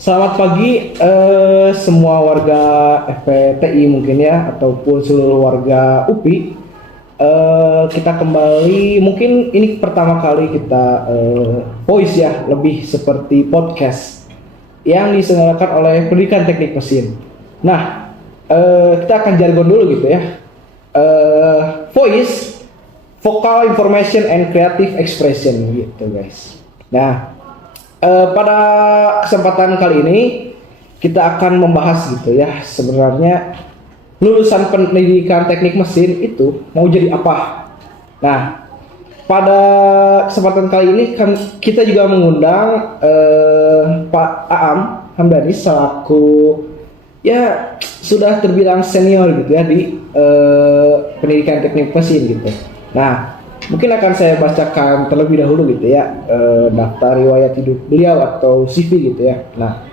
Selamat pagi semua warga FPTI mungkin ya, ataupun seluruh warga UPI. Kita kembali, mungkin ini pertama kali kita voice ya, lebih seperti podcast yang diselenggarakan oleh Pendidikan Teknik Mesin. Nah, kita akan jargon dulu gitu ya. Voice, Vocal Information and Creative Expression gitu guys. Nah, pada kesempatan kali ini kita akan membahas gitu ya, sebenarnya lulusan pendidikan teknik mesin itu mau jadi apa. Nah, pada kesempatan kali ini kan kita juga mengundang Pak Aam Hamdani selaku ya sudah terbilang senior gitu ya di pendidikan teknik mesin gitu. Nah, mungkin akan saya bacakan terlebih dahulu gitu ya, daftar riwayat hidup beliau atau CV gitu ya. Nah,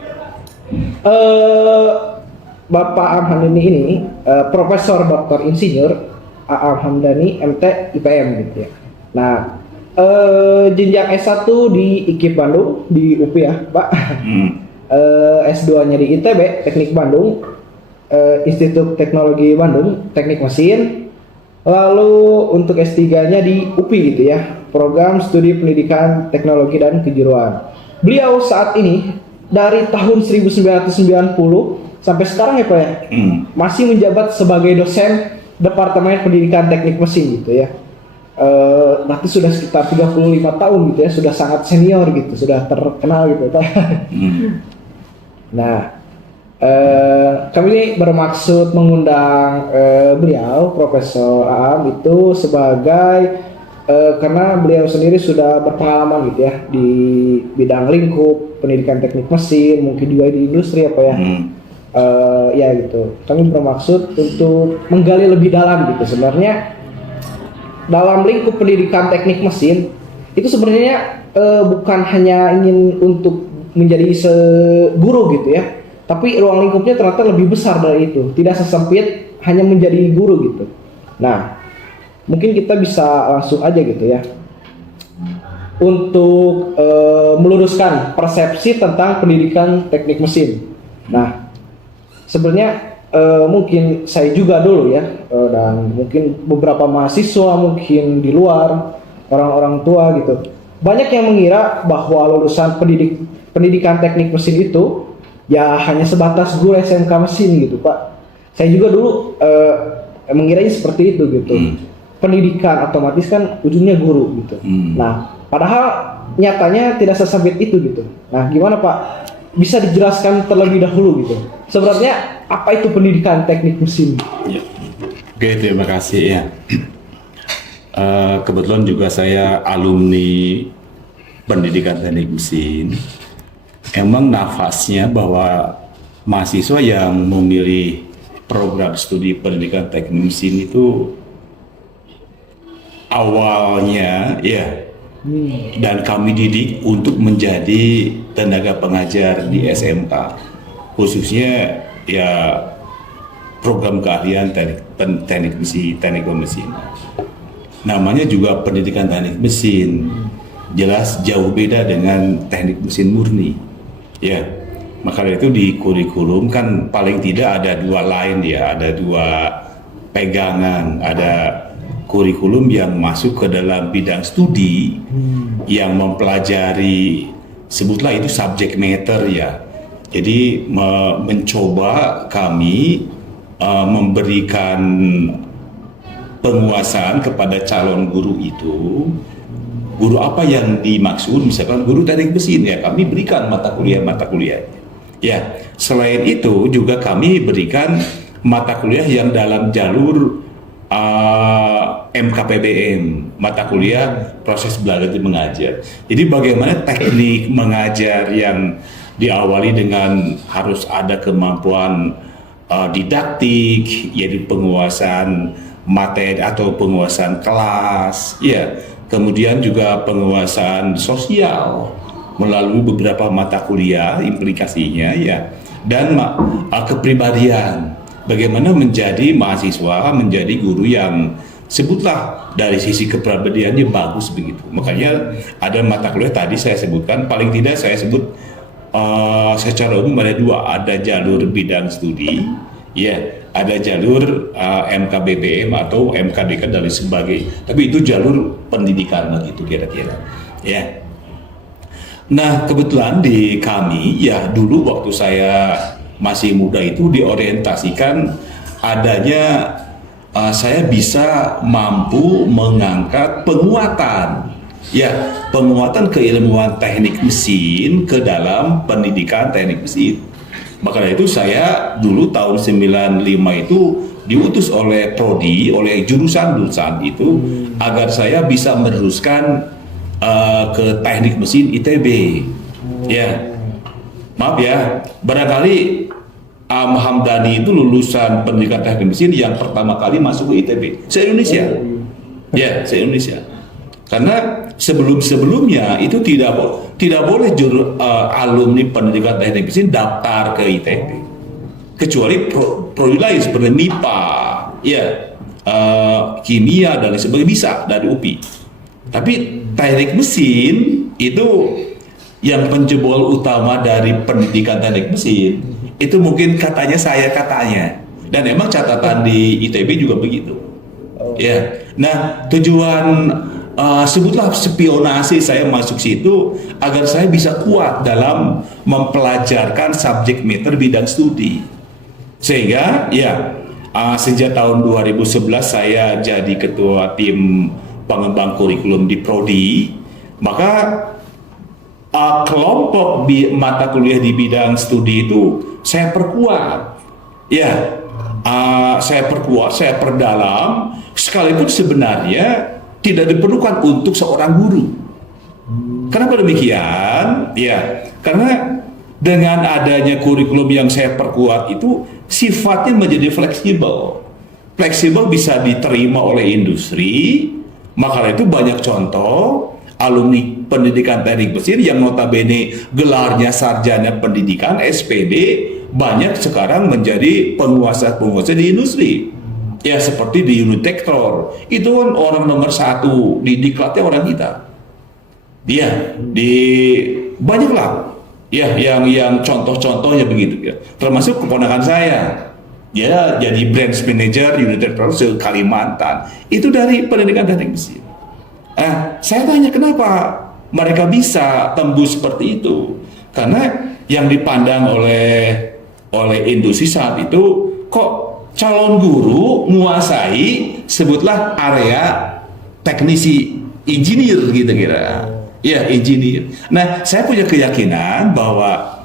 Bapak Aam Hamdani ini Profesor Dr. Insinyur Aam Hamdani MT IPM gitu ya. Nah, jenjang S1 di IKIP Bandung di UPI ya, Pak. S2-nya di ITB Teknik Bandung, Institut Teknologi Bandung Teknik Mesin. Lalu untuk S3-nya di UPI gitu ya, Program Studi Pendidikan Teknologi dan Kejuruan. Beliau saat ini dari tahun 1990 sampai sekarang ya Pak ya, masih menjabat sebagai dosen Departemen Pendidikan Teknik Mesin gitu ya. Berarti sudah sekitar 35 tahun gitu ya, sudah sangat senior gitu, sudah terkenal gitu Pak. Nah, kami ini bermaksud mengundang beliau Profesor Aam itu sebagai karena beliau sendiri sudah berpengalaman gitu ya di bidang lingkup pendidikan teknik mesin, mungkin juga di industri apa ya. Ya gitu. Kami bermaksud untuk menggali lebih dalam gitu sebenarnya dalam lingkup pendidikan teknik mesin itu sebenarnya bukan hanya ingin untuk menjadi guru gitu ya. Tapi ruang lingkupnya ternyata lebih besar dari itu, tidak sesempit hanya menjadi guru gitu. Nah, mungkin kita bisa langsung aja gitu ya, untuk meluruskan persepsi tentang pendidikan teknik mesin. Nah, sebenarnya mungkin saya juga dulu ya, dan mungkin beberapa mahasiswa mungkin di luar, orang-orang tua gitu, banyak yang mengira bahwa lulusan pendidikan teknik mesin itu ya hanya sebatas guru SMK mesin gitu Pak. Saya juga dulu mengiranya seperti itu gitu. Pendidikan otomatis kan ujungnya guru gitu. Nah, padahal nyatanya tidak sesempit itu gitu. Nah, gimana Pak? Bisa dijelaskan terlebih dahulu gitu. Sebenarnya apa itu pendidikan teknik mesin? Ya. Oke, terima kasih ya. Kebetulan juga saya alumni pendidikan teknik mesin. Emang nafasnya bahwa mahasiswa yang memilih program studi pendidikan teknik mesin itu awalnya ya, dan kami didik untuk menjadi tenaga pengajar di SMK, khususnya ya program keahlian teknik mesin. Namanya juga pendidikan teknik mesin, jelas jauh beda dengan teknik mesin murni. Ya, maka dari itu di kurikulum kan paling tidak ada dua line ya, ada dua pegangan, ada kurikulum yang masuk ke dalam bidang studi yang mempelajari, sebutlah itu subject matter ya. Jadi mencoba kami memberikan penguasaan kepada calon guru itu. Guru apa yang dimaksud, misalkan guru teknik mesin ya kami berikan mata kuliah. Ya, selain itu juga kami berikan mata kuliah yang dalam jalur MKPBM, mata kuliah proses belajar dan mengajar. Jadi bagaimana teknik mengajar yang diawali dengan harus ada kemampuan didaktik, yaitu penguasaan materi atau penguasaan kelas, ya. Kemudian juga penguasaan sosial melalui beberapa mata kuliah implikasinya ya, dan kepribadian, bagaimana menjadi mahasiswa, menjadi guru yang sebutlah dari sisi kepribadiannya bagus begitu. Makanya ada mata kuliah tadi saya sebutkan, paling tidak saya sebut secara umum ada dua, ada jalur bidang studi, ya, ada jalur MKBBM atau MKDK dan lain sebagainya. Tapi itu jalur pendidikan begitu kira-kira, ya. Nah, kebetulan di kami ya dulu waktu saya masih muda itu diorientasikan adanya saya bisa mampu mengangkat penguatan keilmuan teknik mesin ke dalam pendidikan teknik mesin. Maka dari itu saya dulu tahun 95 itu diutus oleh prodi, oleh jurusan itu agar saya bisa meneruskan ke teknik mesin ITB. Ya, maaf ya, barangkali Hamdani itu lulusan pendidikan teknik mesin yang pertama kali masuk ke ITB se-Indonesia. Ya, se-Indonesia. Karena sebelum-sebelumnya itu tidak boleh alumni pendidikan teknik mesin daftar ke ITB. Kecuali prodi lain seperti MIPA, ya, kimia dan lain sebagainya bisa dari UPI. Tapi teknik mesin itu yang penjebol utama dari pendidikan teknik mesin itu mungkin katanya, dan emang catatan di ITB juga begitu. Ya, nah tujuan sebutlah spionase saya masuk situ agar saya bisa kuat dalam mempelajarkan subjek matter bidang studi. Sehingga ya sejak tahun 2011 saya jadi ketua tim pengembang kurikulum di prodi, maka kelompok mata kuliah di bidang studi itu saya perkuat, ya, saya perdalam, sekalipun sebenarnya tidak diperlukan untuk seorang guru. Kenapa demikian? Ya, karena dengan adanya kurikulum yang saya perkuat itu sifatnya menjadi fleksibel bisa diterima oleh industri. Maka itu banyak contoh alumni pendidikan teknik mesin yang notabene gelarnya sarjana pendidikan SPD banyak sekarang menjadi penguasa di industri. Ya seperti di Unitektor, itu kan orang nomor 1 di diklatnya orang kita. Dia di banyak lah, ya yang contoh-contohnya begitu ya. Termasuk keponakan saya, dia jadi branch manager Unitektor se Kalimantan. Itu dari pendidikan teknik mesin. Saya tanya kenapa mereka bisa tembus seperti itu? Karena yang dipandang oleh industri saat itu, kok calon guru menguasai sebutlah area teknisi engineer gitu kira. Ya, engineer. Nah, saya punya keyakinan bahwa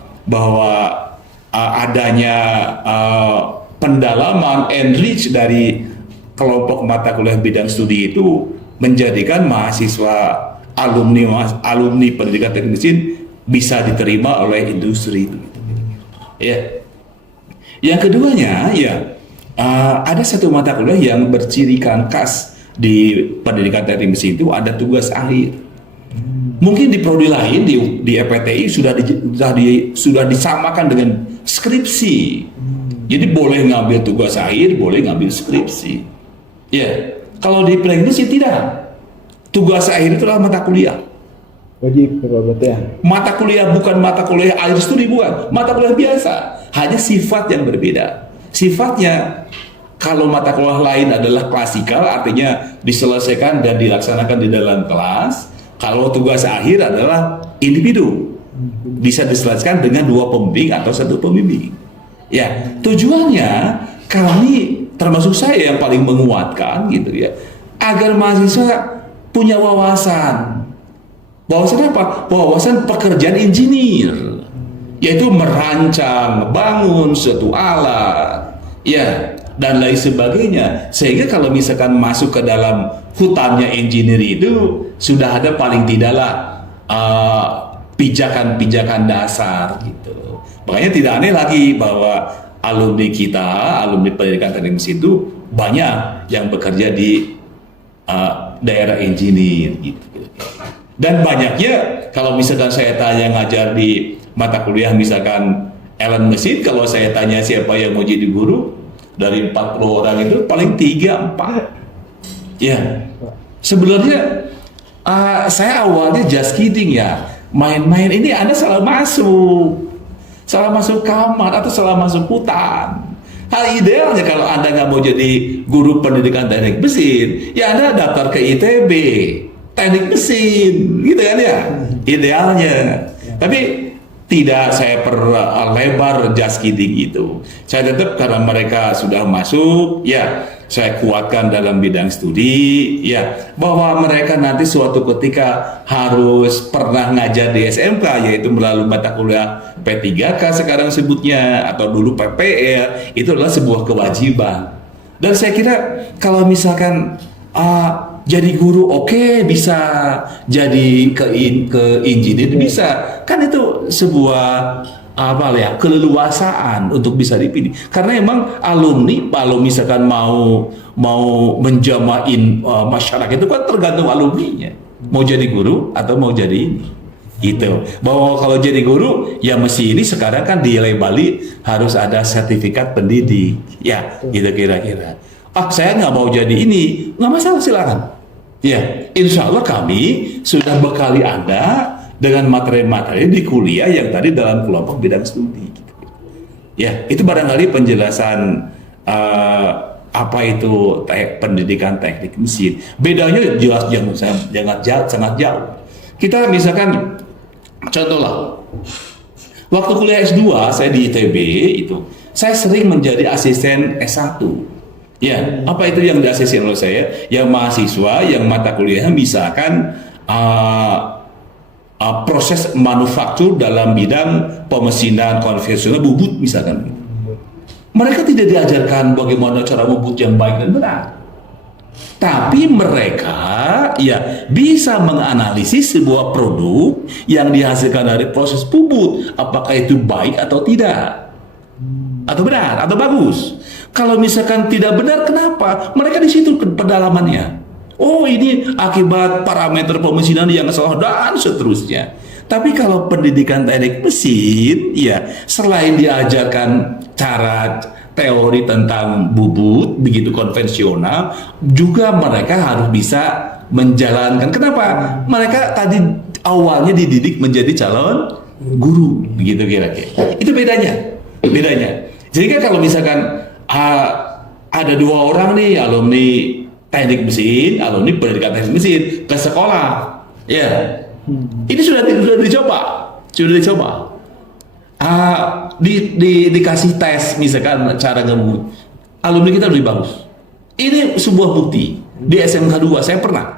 adanya pendalaman enrich dari kelompok mata kuliah bidang studi itu menjadikan mahasiswa alumni pendidikan teknik mesin bisa diterima oleh industri. Ya. Yang keduanya, ya ada satu mata kuliah yang bercirikan khas di pendidikan teknik mesin itu ada tugas akhir. Mungkin di prodi lain di EPTI sudah disamakan dengan skripsi. Jadi boleh ngambil tugas akhir, boleh ngambil skripsi. Ya, kalau di teknik mesin tidak. Tugas akhir itu adalah mata kuliah. Wajib berarti ya. Mata kuliah bukan mata kuliah akhir studi, bukan. Mata kuliah biasa, hanya sifat yang berbeda. Sifatnya kalau mata kuliah lain adalah klasikal, artinya diselesaikan dan dilaksanakan di dalam kelas. Kalau tugas akhir adalah individu, bisa diselesaikan dengan 2 pembimbing atau 1 pembimbing. Ya, tujuannya kami termasuk saya yang paling menguatkan gitu ya, agar mahasiswa punya wawasan. Wawasan apa? Wawasan pekerjaan engineer, yaitu merancang, bangun suatu alat, ya, dan lain sebagainya. Sehingga kalau misalkan masuk ke dalam hutannya engineer itu sudah ada paling tidaklah pijakan-pijakan dasar gitu. Makanya tidak aneh lagi bahwa alumni kita, alumni pendidikan teknik mesin itu banyak yang bekerja di daerah engineer gitu. Dan banyaknya kalau misalkan saya tanya ngajar di mata kuliah misalkan Ellen mesin, kalau saya tanya siapa yang mau jadi guru, dari 40 orang itu paling 3-4. Ya, sebenarnya saya awalnya just kidding ya, main-main ini Anda salah masuk. salah masuk kamar, atau salah masuk hutan. Hal idealnya kalau Anda nggak mau jadi guru pendidikan teknik mesin, ya Anda daftar ke ITB, teknik mesin, gitu kan ya, idealnya. Tapi tidak saya perlebar just kidding itu. Saya tetap karena mereka sudah masuk, ya saya kuatkan dalam bidang studi, ya bahwa mereka nanti suatu ketika harus pernah ngajar di SMK, yaitu melalui mata kuliah P3K sekarang sebutnya, atau dulu PPL, itu adalah sebuah kewajiban. Dan saya kira kalau misalkan jadi guru, oke, bisa jadi ke engineer, bisa, kan itu sebuah keleluasaan untuk bisa dipilih. Karena emang alumni kalau misalkan mau menjamain masyarakat itu kan tergantung alumninya, mau jadi guru atau mau jadi ini. Gitu. Bahwa kalau jadi guru ya mesti ini sekarang kan dilabeli harus ada sertifikat pendidik, ya, gitu kira-kira. Saya nggak mau jadi ini, nggak masalah, silakan. Ya, insya Allah kami sudah bekali Anda dengan materi-materi di kuliah yang tadi dalam kelompok bidang studi. Gitu. Ya, itu barangkali penjelasan apa itu pendidikan teknik mesin. Bedanya jelas sangat jauh. Kita misalkan contohlah, waktu kuliah S2 saya di ITB itu, saya sering menjadi asisten S1. Ya, apa itu yang diasisten oleh saya? Yang mahasiswa, yang mata kuliahnya misalkan proses manufaktur dalam bidang pemesinan konvensional bubut misalkan. Mereka tidak diajarkan bagaimana cara bubut yang baik dan benar. Tapi mereka ya bisa menganalisis sebuah produk yang dihasilkan dari proses bubut, apakah itu baik atau tidak, atau benar atau bagus. Kalau misalkan tidak benar, kenapa? Mereka di situ pendalamannya. Oh, ini akibat parameter pemesinan yang salah dan seterusnya. Tapi kalau pendidikan teknik mesin, ya selain diajarkan cara teori tentang bubut begitu konvensional, juga mereka harus bisa menjalankan. Kenapa? Mereka tadi awalnya dididik menjadi calon guru, begitu kira-kira. Itu bedanya. Jadi kan kalau misalkan ada dua orang nih alumni teknik mesin, alumni pendidikan teknik mesin ke sekolah, ya, ini sudah dicoba. Dikasih tes misalkan cara ngebut, alumni kita lebih bagus. Ini sebuah bukti. Di SMK 2 saya pernah,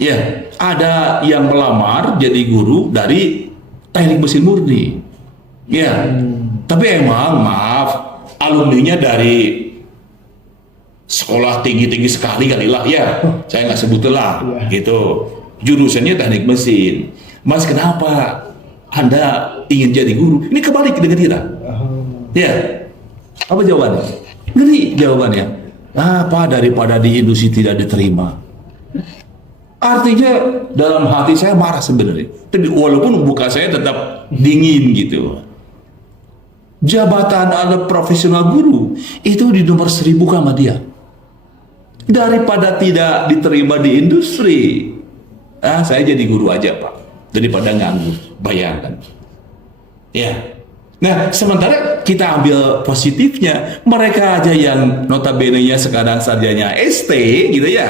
ya, ada yang melamar jadi guru dari teknik mesin murni, ya, tapi emang maaf, alumninya dari sekolah tinggi-tinggi sekali kali lah, ya, saya nggak sebutin lah, gitu. Jurusannya teknik mesin. Mas, kenapa Anda ingin jadi guru? Ini kebalik dengan kita. Ya, apa jawabannya? Ngeri jawabannya. Apa daripada di industri tidak diterima? Artinya dalam hati saya marah sebenarnya. Tapi walaupun muka saya tetap dingin gitu. Jabatan ada profesional guru itu di nomor 1000 sama dia. Daripada tidak diterima di industri, saya jadi guru aja Pak, daripada nganggur. Bayangkan. Ya. Nah, sementara kita ambil positifnya, mereka aja yang notabene-nya sekarang sarjana ST gitu ya,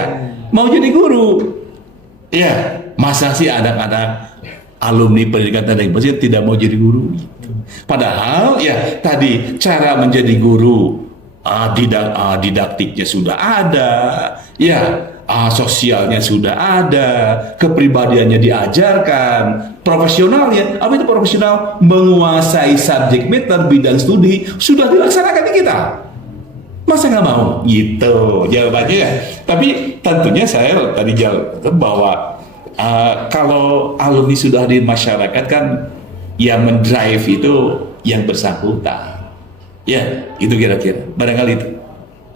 mau jadi guru. Ya, masa sih anak-anak alumni pendidikan teknik mesin tidak mau jadi guru gitu. Padahal ya tadi cara menjadi guru didaktiknya sudah ada, ya, sosialnya sudah ada, kepribadiannya diajarkan, profesionalnya, apa itu profesional? Menguasai subjek matter bidang studi sudah dilaksanakan di kita. Masa nggak mau? Gitu jawabannya ya. Tapi tentunya saya tadi jawab bahwa kalau alumni sudah di masyarakat kan yang mendrive itu yang bersangkutan. Ya, itu kira-kira. Barangkali itu.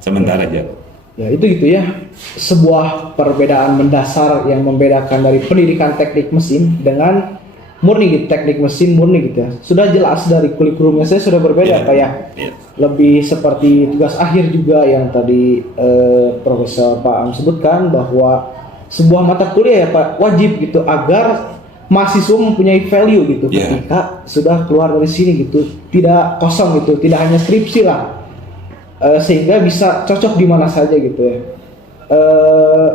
Sementara aja. Ya, itu ya. Sebuah perbedaan mendasar yang membedakan dari pendidikan teknik mesin dengan murni teknik mesin murni gitu ya. Sudah jelas dari kurikulumnya saya sudah berbeda Pak ya. Lebih seperti tugas akhir juga yang tadi Profesor Pak Am sebutkan bahwa sebuah mata kuliah ya Pak wajib gitu agar mahasiswa mempunyai value gitu Yeah. ketika sudah keluar dari sini gitu, tidak kosong gitu, tidak hanya skripsi lah. Sehingga bisa cocok di mana saja gitu ya.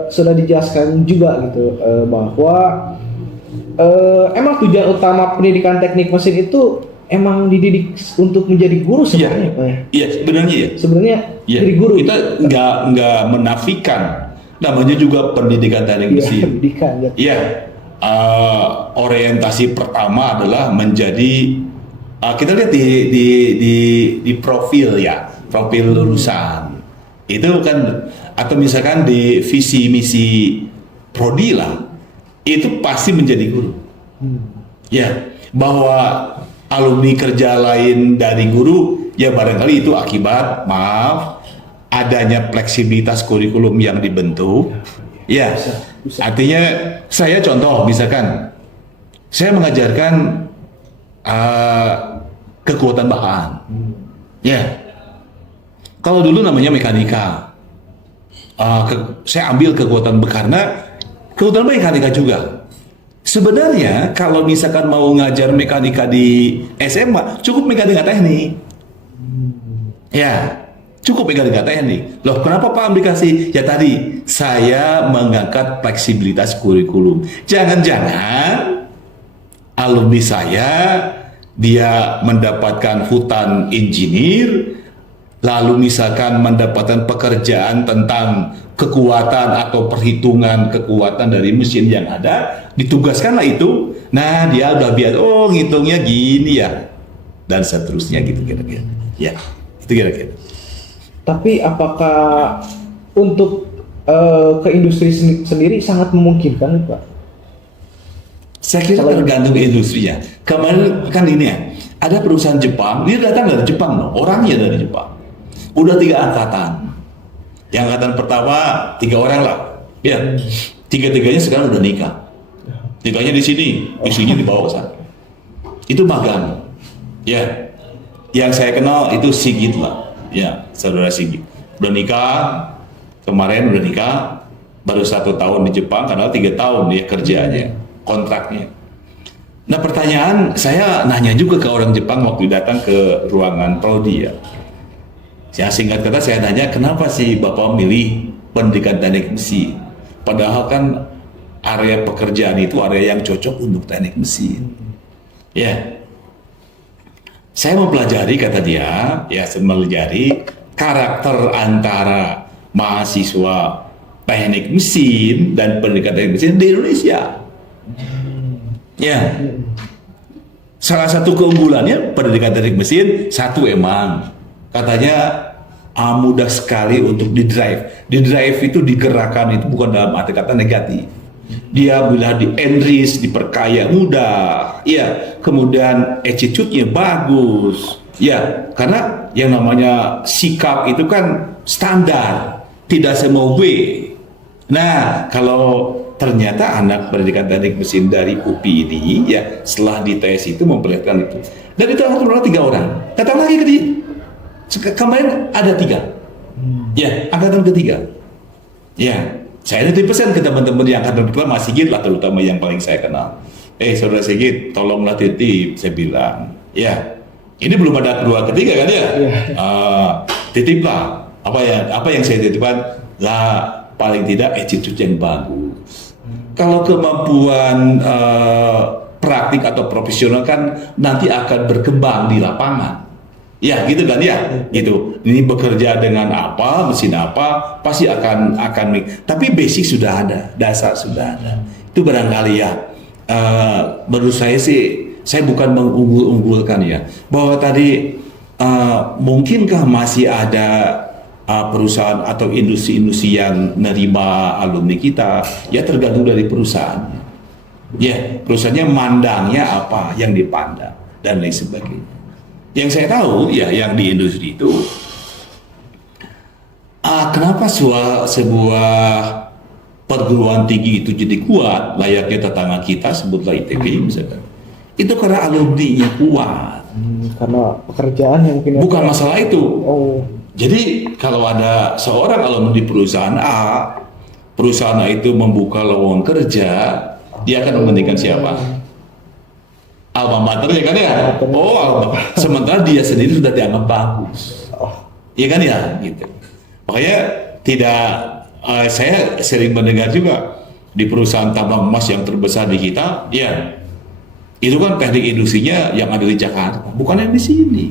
Sudah dijelaskan juga gitu bahwa emang tujuan utama pendidikan teknik mesin itu emang dididik untuk menjadi guru sebenarnya Pak ya. Iya, sebenarnya ya. Sebenarnya Iya. jadi guru Kita nggak menafikan, namanya juga pendidikan teknik Iya, mesin. pendidikan ya. Iya, orientasi pertama adalah menjadi kita lihat di profil ya, profil lulusan itu kan, atau misalkan di visi misi prodi lah, itu pasti menjadi guru. Ya, bahwa alumni kerja lain dari guru ya barangkali itu akibat adanya fleksibilitas kurikulum yang dibentuk. Ya, artinya saya contoh misalkan saya mengajarkan kekuatan bahan. Ya, kalau dulu namanya mekanika, saya ambil kekuatan karena kekuatan mekanika juga. Sebenarnya kalau misalkan mau ngajar mekanika di SMA, cukup mekanika teknik. Ya, cukup mekanika teknik. Loh, kenapa Pak Amri kasih? Ya tadi, saya mengangkat fleksibilitas kurikulum. Jangan-jangan alumni saya, dia mendapatkan hutan engineer, lalu misalkan mendapatkan pekerjaan tentang kekuatan atau perhitungan kekuatan dari mesin yang ada, ditugaskanlah itu. Nah, dia udah biasa, oh ngitungnya gini ya, dan seterusnya gitu kira-kira. Ya, itu kira-kira. Tapi apakah untuk ke industri sendiri sangat memungkinkan Pak? Saya kira tergantung industrinya. Kemarin kan ini ya, ada perusahaan Jepang, dia datang dari Jepang loh, orangnya dari Jepang. Udah 3 angkatan. Yang angkatan pertama 3 orang lah, ya. 3-3-nya sekarang udah nikah. Nikahnya di sini, istrinya dibawa ke sana. Itu magang, ya. Yang saya kenal itu Sigit lah, ya, saudara Sigit. Udah nikah, kemarin udah nikah, baru 1 tahun di Jepang, karena 3 tahun dia kerjanya, kontraknya. Nah pertanyaan saya nanya juga ke orang Jepang waktu datang ke ruangan prodi ya. Ya singkat kata saya nanya, kenapa sih Bapak milih pendidikan teknik mesin? Padahal kan area pekerjaan itu area yang cocok untuk teknik mesin. Ya, saya mempelajari kata dia, ya saya mempelajari karakter antara mahasiswa teknik mesin dan pendidikan teknik mesin di Indonesia. Ya, salah satu keunggulannya pendidikan teknik mesin, satu emang katanya mudah sekali untuk di drive. Di drive itu digerakkan, itu bukan dalam arti kata negatif. Dia bila di enrich, diperkaya mudah, ya. Kemudian attitude-nya bagus, ya. Karena yang namanya sikap itu kan standar, tidak semua way. Nah, kalau ternyata anak pendidikan teknik mesin dari UPI ini, ya, setelah dites itu memperlihatkan itu. Dan itu alhamdulillah 3 orang. Datang lagi ke dia. Kemarin ada 3, ya, angkatan ketiga. Ya, saya nanti pesan ke teman-teman yang angkatan pertama, Sigit lah terutama yang paling saya kenal. Saudara Sigit, tolonglah titip, saya bilang. Ya, ini belum ada kedua ketiga kan ya? Titiplah. Apa yang saya titipkan lah, paling tidak attitude yang bagus. Kalau kemampuan praktik atau profesional kan nanti akan berkembang di lapangan. Ya gitu kan ya, gitu. Ini bekerja dengan apa, mesin apa, pasti akan tapi basic sudah ada, dasar sudah ada. Itu barangkali ya. Menurut saya sih, saya bukan mengunggul-unggulkan ya, bahwa tadi mungkinkah masih ada perusahaan atau industri-industri yang nerima alumni kita? Ya tergantung dari perusahaan. Ya perusahaannya mandangnya apa yang dipandang dan lain sebagainya. Yang saya tahu ya, yang di industri itu kenapa sebuah perguruan tinggi itu jadi kuat, layaknya tetangga kita sebutlah ITB misalkan, itu karena alumni-nya kuat. Karena pekerjaan yang mungkin bukan masalah itu. Jadi kalau ada seorang alumni di perusahaan A, perusahaan A itu membuka lowongan kerja, dia akan mementingkan siapa? alma maternya kan ya. Maternya. Sementara dia sendiri sudah dianggap bagus. Oh, Iya kan ya, gitu. Makanya tidak, saya sering mendengar juga di perusahaan tambang emas yang terbesar di kita, ya itu kan teknik industrinya yang ada di Jakarta, bukan yang di sini.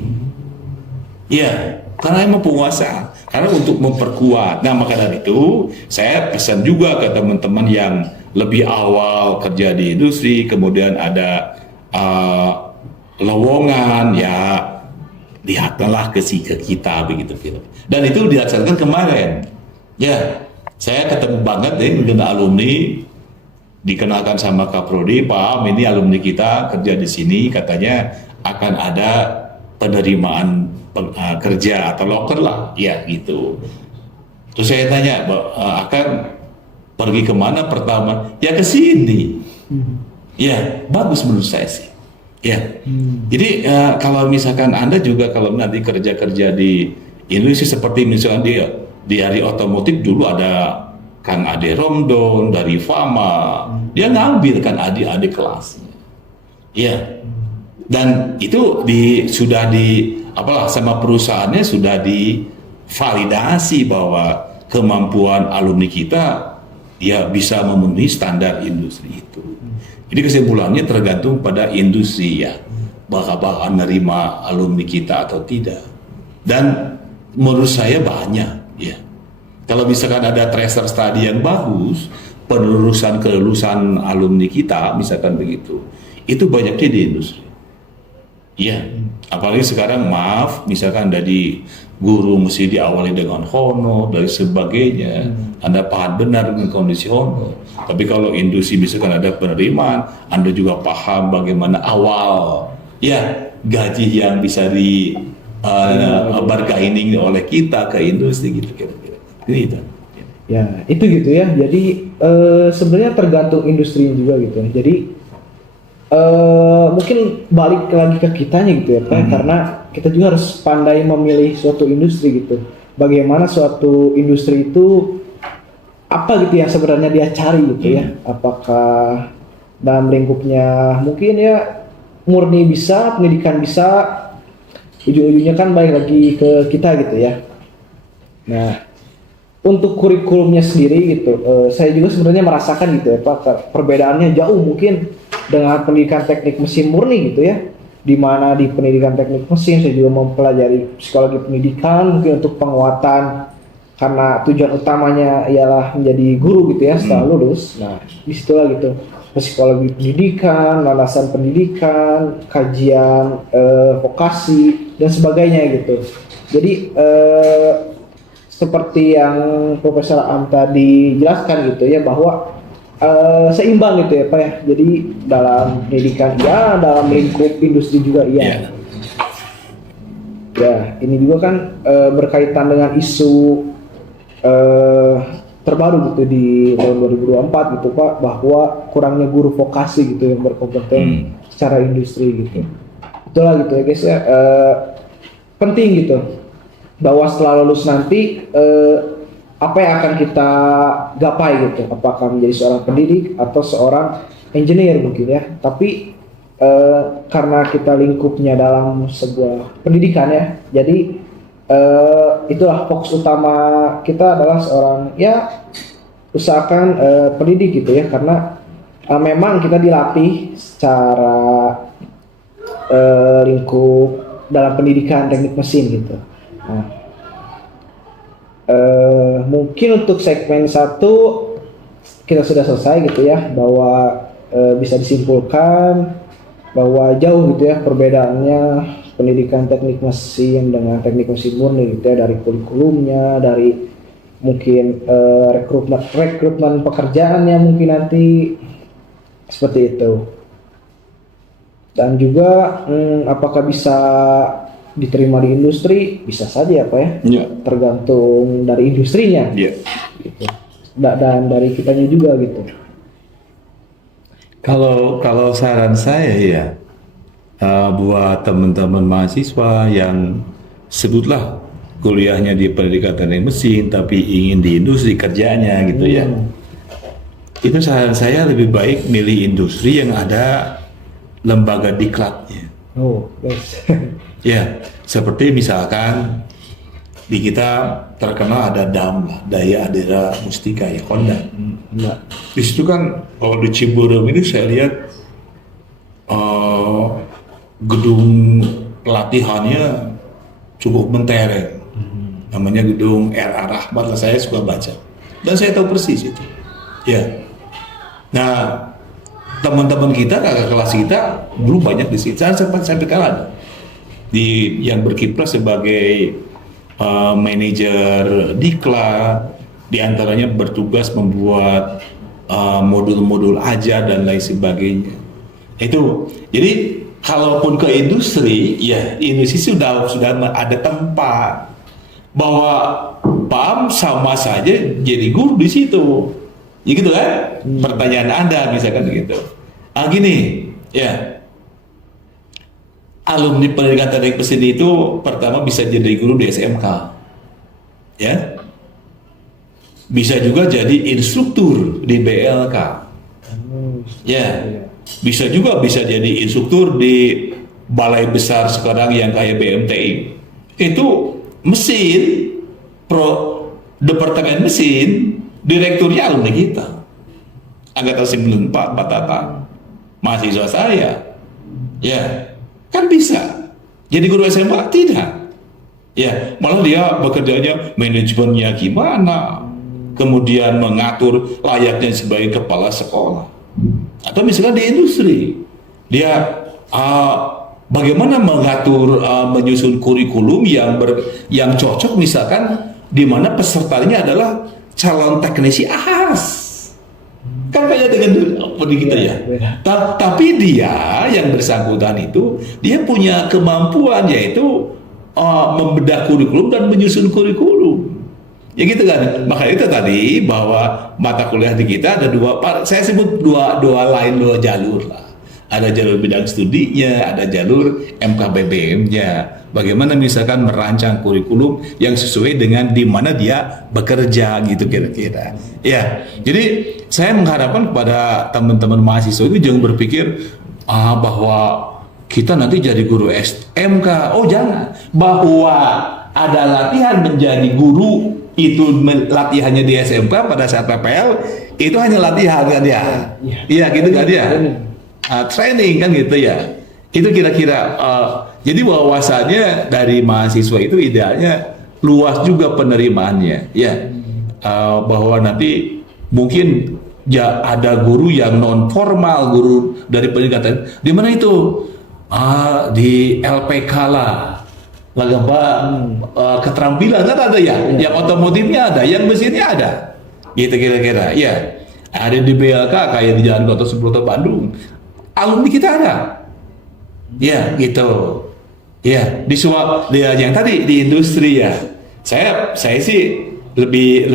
Ya, karena emang penguasa. Karena untuk memperkuat. Nah, maka dari itu saya pesan juga ke teman-teman yang lebih awal kerja di industri, kemudian ada lowongan, ya lihatlah ke kita begitu. Dan itu dilaksanakan kemarin. Ya, saya ketemu banget dengan alumni, dikenalkan sama Kaprodi, Pak, ini alumni kita kerja di sini, katanya akan ada penerimaan kerja atau loker lah, ya gitu. Terus saya tanya, akan pergi kemana pertama? Ya ke sini. Ya bagus menurut saya sih. Ya. Jadi kalau misalkan Anda juga kalau nanti kerja di industri seperti misalnya di hari otomotif dulu ada Kang Ade Romdon dari Fama, dia ngambil kan adik-adik kelasnya. Ya. Dan itu sudah sama perusahaannya sudah divalidasi bahwa kemampuan alumni kita ya bisa memenuhi standar industri itu. Jadi kesimpulannya tergantung pada industri ya, bakal menerima alumni kita atau tidak. Dan menurut saya banyak ya. Kalau misalkan ada tracer study yang bagus, penelusuran kelulusan alumni kita misalkan begitu, itu banyaknya di industri. Iya, apalagi sekarang maaf, misalkan dari guru mesti diawali dengan honor dan sebagainya, Anda paham benar dengan kondisi honor. Tapi kalau industri misalkan ada penerimaan, Anda juga paham bagaimana awal, ya gaji yang bisa di bargaining oleh kita ke industri gitu kira-kira. Gitu. ya itu gitu ya. Jadi sebenarnya tergantung industri juga gitu. Jadi mungkin balik lagi ke kitanya gitu ya Pak, karena kita juga harus pandai memilih suatu industri gitu. Bagaimana suatu industri itu apa gitu yang sebenarnya dia cari gitu ya. Apakah dalam lingkupnya mungkin ya murni bisa, pendidikan bisa, ujung-ujungnya kan balik lagi ke kita gitu ya. Nah, untuk kurikulumnya sendiri gitu, saya juga sebenarnya merasakan gitu ya Pak, perbedaannya jauh mungkin dengan pendidikan teknik mesin murni gitu ya, di mana di pendidikan teknik mesin saya juga mempelajari psikologi pendidikan mungkin untuk penguatan, karena tujuan utamanya ialah menjadi guru gitu ya setelah lulus. Nah disitulah gitu psikologi pendidikan, landasan pendidikan, kajian vokasi dan sebagainya gitu. Jadi seperti yang Profesor Am tadi jelaskan gitu ya, bahwa seimbang gitu ya Pak ya. Jadi dalam pendidikan ya, dalam lingkup industri juga iya. Ya, ini juga kan berkaitan dengan isu terbaru gitu di tahun 2024 gitu Pak, bahwa kurangnya guru vokasi gitu yang berkompeten secara industri gitu. Itulah gitu ya guys ya, penting gitu bahwa setelah lulus nanti apa yang akan kita gapai gitu, apakah menjadi seorang pendidik atau seorang engineer mungkin ya. Tapi karena kita lingkupnya dalam sebuah pendidikan ya, jadi itulah fokus utama kita adalah seorang ya usahakan pendidik gitu ya, karena memang kita dilatih secara lingkup dalam pendidikan teknik mesin gitu. Nah, mungkin untuk segmen 1 kita sudah selesai gitu ya, bahwa bisa disimpulkan bahwa jauh gitu ya perbedaannya pendidikan teknik mesin dengan teknik mesin murni gitu ya, dari kurikulumnya, dari mungkin rekrutmen pekerjaannya mungkin nanti seperti itu. Dan juga apakah bisa diterima di industri? Bisa saja Pak ya, tergantung dari industrinya gitu. Dan dari kitanya juga gitu. Kalau saran saya ya, buat teman-teman mahasiswa yang sebutlah kuliahnya di pendidikan teknik mesin tapi ingin di industri kerjanya gitu ya, itu saran saya lebih baik milih industri yang ada lembaga diklatnya. Oh, yes. Ya, seperti misalkan di kita terkenal ada DAM lah, Daya Adira Mustika ya, Honda. Enggak. Di situ kan kalau di Ciberem ini saya lihat gedung pelatihannya cukup mentereng. Namanya gedung R.A. Rahmat lah, saya suka baca. Dan saya tahu persis itu. Ya. Nah, teman-teman kita, kakak kelas kita dulu banyak di situ. Saya sempat sampai kalah di yang berkiprah sebagai manajer diklat, diantaranya bertugas membuat modul-modul ajar dan lain sebagainya. Itu jadi kalaupun ke industri, ya industri sudah ada tempat bahwa PAM sama saja jadi guru di situ. Ya gitu kan? Pertanyaan Anda misalkan gitu. Gini, ya. Alumni pendidikan teknik mesin itu pertama bisa jadi guru di SMK. Ya. Bisa juga jadi instruktur di BLK. Ya. Bisa juga jadi instruktur di balai besar sekarang yang kayak BMTI. Itu mesin departemen mesin, direkturnya alumni kita. Angkatan 94 Batata. Mahasiswa saya. Ya. Kan bisa. Jadi guru SMA tidak. Ya, malah dia bekerjanya manajemennya gimana, kemudian mengatur layaknya sebagai kepala sekolah. Atau misalnya di industri, dia bagaimana mengatur menyusun kurikulum yang cocok, misalkan di mana pesertanya adalah calon teknisi AHAS. Kan beda dengan kita ya. Tapi dia yang bersangkutan itu dia punya kemampuan, yaitu membedah kurikulum dan menyusun kurikulum. Ya gitu kan. Makanya itu tadi bahwa mata kuliah di kita ada saya sebut dua jalur lah. Ada jalur bidang studinya, ada jalur MKBBM-nya. Bagaimana misalkan merancang kurikulum yang sesuai dengan di mana dia bekerja gitu kira-kira. Ya, jadi saya mengharapkan kepada teman-teman mahasiswa itu jangan berpikir bahwa kita nanti jadi guru SMK. Oh jangan, bahwa ada latihan menjadi guru itu latihannya di SMK pada saat PPL itu hanya latihan kan ya. Iya gitu kan ya. Training kan gitu ya. Itu kira-kira jadi bahwasannya dari mahasiswa itu idealnya luas juga penerimaannya ya. Bahwa nanti mungkin ya ada guru yang non formal, guru dari pendidikan di mana itu di LPK lah, lomba keterampilan kan ada ya, yang otomotifnya ada, yang mesinnya ada, gitu kira-kira ya. Ada di BLK kayak di Jalan Gatot Subroto Bandung, alumni kita ada, ya gitu, ya di semua yang tadi di industri ya. Saya sih lebih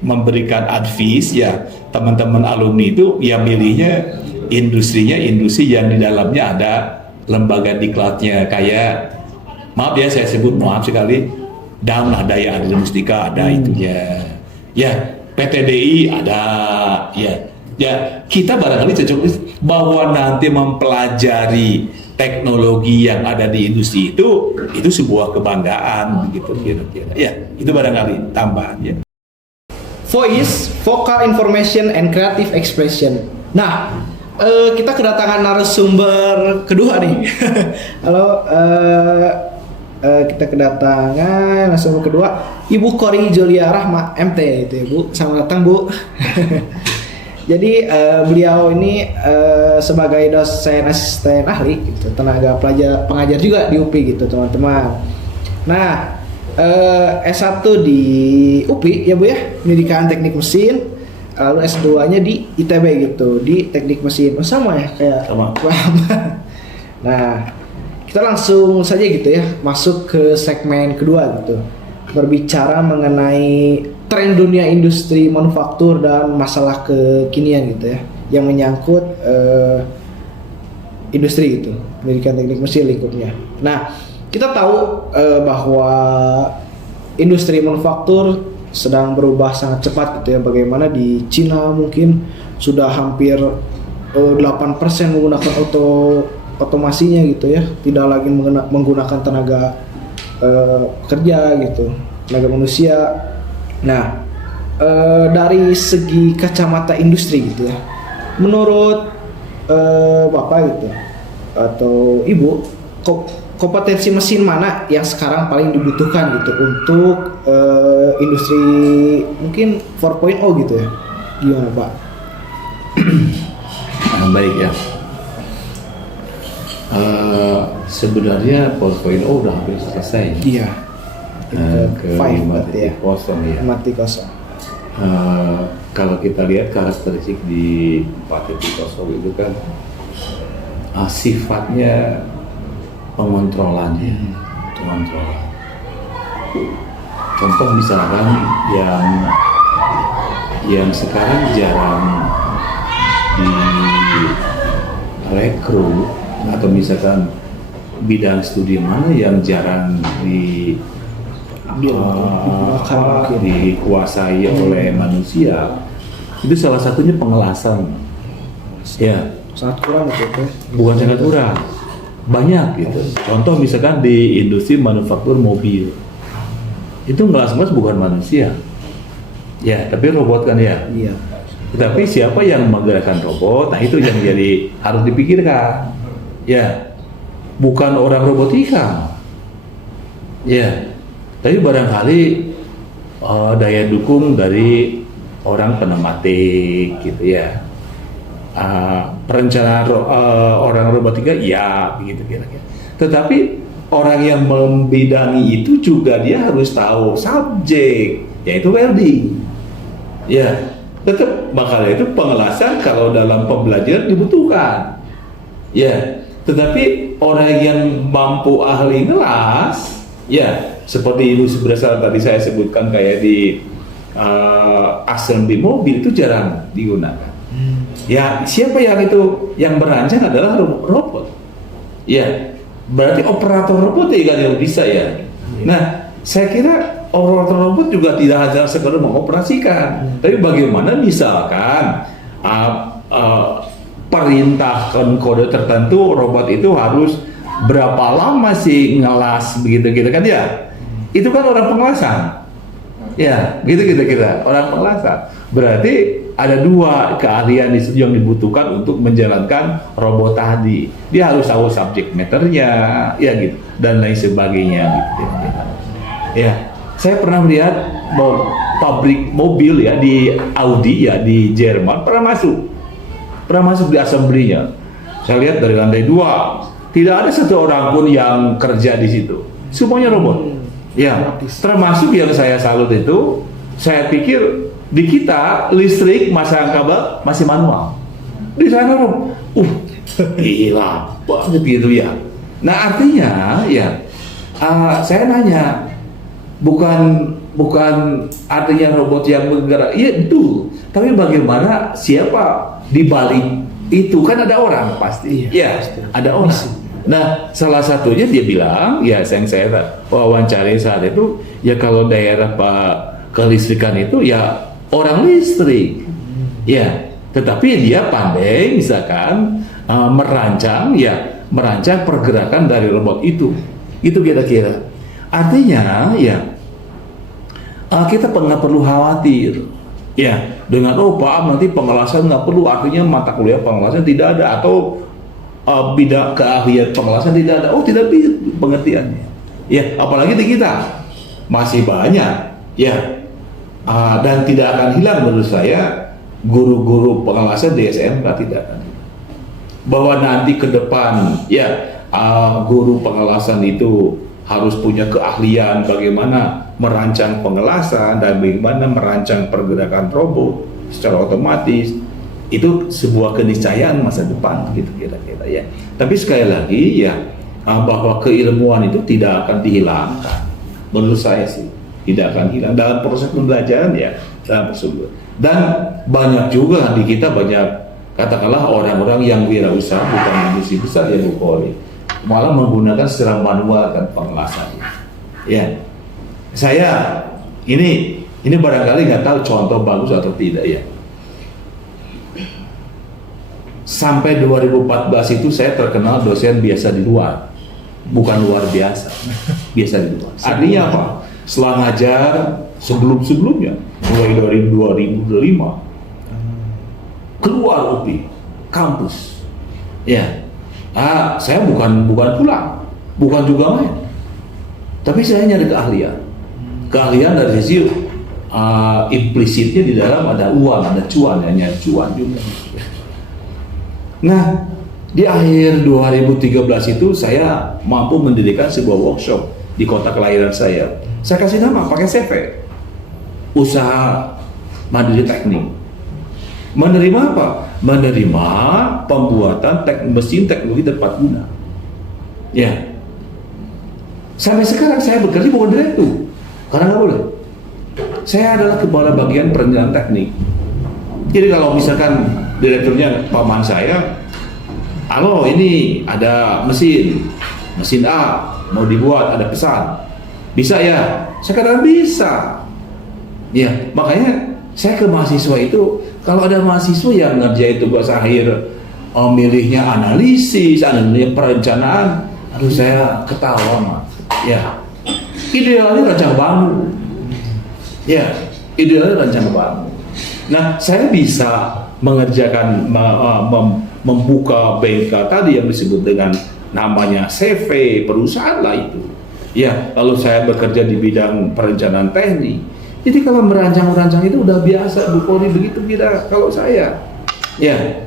memberikan advice ya, teman-teman alumni itu ya milihnya industrinya industri yang di dalamnya ada lembaga diklatnya, kayak maaf ya saya sebut maaf sekali, DAM lah, Daya Adira Mustika ada itunya ya, PTDI ada ya kita barangkali cocok bahwa nanti mempelajari teknologi yang ada di industri itu sebuah kebanggaan begitu kira-kira ya, itu barangkali tambahan ya. Voice, Vocal Information and Creative Expression. Nah, kita kedatangan narasumber kedua nih. Halo, kita kedatangan narasumber kedua, Ibu Kori Julia Rahma MT itu Ibu. Selamat datang Bu. Jadi beliau ini sebagai dosen asisten ahli gitu, tenaga pengajar juga di UPI gitu teman-teman. Nah, S1 di UPI ya Bu ya, pendidikan teknik mesin, lalu S2-nya di ITB gitu, di teknik mesin. Oh, sama ya kayak sama. Nah, kita langsung saja gitu ya masuk ke segmen kedua gitu, berbicara mengenai tren dunia industri manufaktur dan masalah kekinian gitu ya, yang menyangkut industri gitu, pendidikan teknik mesin lingkupnya. Nah, kita tahu bahwa industri manufaktur sedang berubah sangat cepat gitu ya. Bagaimana di Cina mungkin sudah hampir 8% menggunakan otomasinya gitu ya, tidak lagi menggunakan tenaga kerja gitu, tenaga manusia. Nah, dari segi kacamata industri gitu ya, menurut Bapak gitu atau Ibu, kompetensi mesin mana yang sekarang paling dibutuhkan gitu untuk industri mungkin 4.0 gitu ya, gimana Pak? Baik ya. Sebenarnya 4.0 udah hampir selesai. Iya. Ke Five 5.0 berarti ya. ya. Mati kosong. Kalau kita lihat karakteristik di 4.0 itu kan sifatnya pengontrolan. Contoh misalkan yang sekarang jarang direkrut, atau misalkan bidang studi mana yang jarang dikuasai oleh manusia, itu salah satunya pengelasan. Ya, Sangat kurang gitu. bukan sangat kurang, banyak gitu. Contoh misalkan di industri manufaktur mobil, itu ngelas-ngelas bukan manusia, ya, tapi robot kan ya. Iya. Tapi siapa yang menggerakkan robot? Nah itu yang jadi harus dipikirkan. Ya, bukan orang robotika. Ya, tapi barangkali daya dukung dari orang pneumatik gitu ya. Perencanaan orang robotika ya begitu kira-kira. Tetapi orang yang membidangi itu juga dia harus tahu subjek, yaitu welding. Ya, tetap makanya itu pengelasan kalau dalam pembelajaran dibutuhkan. Ya, tetapi orang yang mampu ahli ngelas, ya seperti industri berasal tadi saya sebutkan kayak di assembly mobil itu jarang digunakan. Ya, siapa yang itu yang merancang adalah robot. Ya, berarti operator robot ya yang bisa ya. Nah, saya kira operator robot juga tidak hanya sekedar mengoperasikan, tapi bagaimana misalkan perintahkan kode tertentu robot itu harus berapa lama sih ngelas begitu kan ya. Itu kan orang pengelasan. Ya, gitu kira orang pengelasan. Berarti ada dua keahlian di situ yang dibutuhkan untuk menjalankan robot tadi. Dia harus tahu subject matter-nya, ya gitu, dan lain sebagainya gitu. Ya, saya pernah melihat pabrik mobil ya di Audi ya di Jerman pernah masuk di assembly-nya. Saya lihat dari lantai 2 tidak ada satu orang pun yang kerja di situ, semuanya robot. Ya, termasuk yang saya salut itu, saya pikir di kita listrik masang kabel masih manual. Di sana gila banget gitu ya. Nah artinya ya, saya nanya, bukan artinya robot yang bergerak, iya betul. Tapi bagaimana siapa di balik itu kan ada orang pasti, ya ada orang. Nah, salah satunya dia bilang, ya yang saya wawancari saat itu, ya kalau daerah kelistrikan itu ya orang listrik, ya. Tetapi dia pandai, misalkan merancang pergerakan dari robot itu kira-kira. Artinya, ya kita nggak perlu khawatir, ya dengan Pak nanti pengelasan nggak perlu, artinya mata kuliah pengelasan tidak ada atau bidang keahlian pengelasan tidak ada. Tidak bisa pengertiannya. Ya, apalagi di kita masih banyak, ya, dan tidak akan hilang menurut saya guru-guru pengelasan di SMK tidak akan hilang. Bahwa nanti ke depan, ya, guru pengelasan itu harus punya keahlian bagaimana merancang pengelasan dan bagaimana merancang pergerakan robot secara otomatis. Itu sebuah keniscayaan masa depan gitu kira-kira ya. Tapi sekali lagi ya, bahwa keilmuan itu tidak akan dihilangkan. Menurut saya sih tidak akan hilang dalam proses pembelajaran ya, dalam tersebut. Dan banyak juga di kita banyak katakanlah orang-orang yang wirausaha bukan industri besar ya Bu Poli, malah menggunakan secara manual kan pengelasannya. Ya, saya ini barangkali nggak tahu contoh bagus atau tidak ya. sampai 2014 itu saya terkenal dosen biasa di luar, bukan luar biasa, biasa di luar. Artinya apa? Setelah ngajar sebelumnya, mulai dari 2005 keluar UPI, kampus, ya. Saya bukan pulang, bukan juga main, tapi saya nyari keahlian dari sisi implisitnya di dalam ada uang, ada cuan, ya, nyari cuan juga. Nah, di akhir 2013 itu saya mampu mendirikan sebuah workshop di kota kelahiran saya. Saya kasih nama, pakai CV, Usaha Mandiri Teknik. Menerima apa? Menerima pembuatan mesin teknologi tepat guna. Ya. Sampai sekarang saya bekerja bukan direktur, karena nggak boleh. Saya adalah kepala bagian perencanaan teknik. Jadi kalau misalkan direkturnya paman saya, halo ini ada mesin A mau dibuat, ada pesan, bisa ya? Saya katakan bisa. Ya, makanya saya ke mahasiswa itu, kalau ada mahasiswa yang ngerjain tugas akhir, milihnya analisis perencanaan, aduh saya ketawa mas. Ya, idealnya rancang bangun. Ya, idealnya rancang bangun. Nah, saya bisa mengerjakan membuka bengkel tadi yang disebut dengan namanya CV perusahaan lah itu. Ya, lalu saya bekerja di bidang perencanaan teknik. Jadi kalau merancang-rancang itu udah biasa, Bu Kori, begitu kira kalau saya. Ya,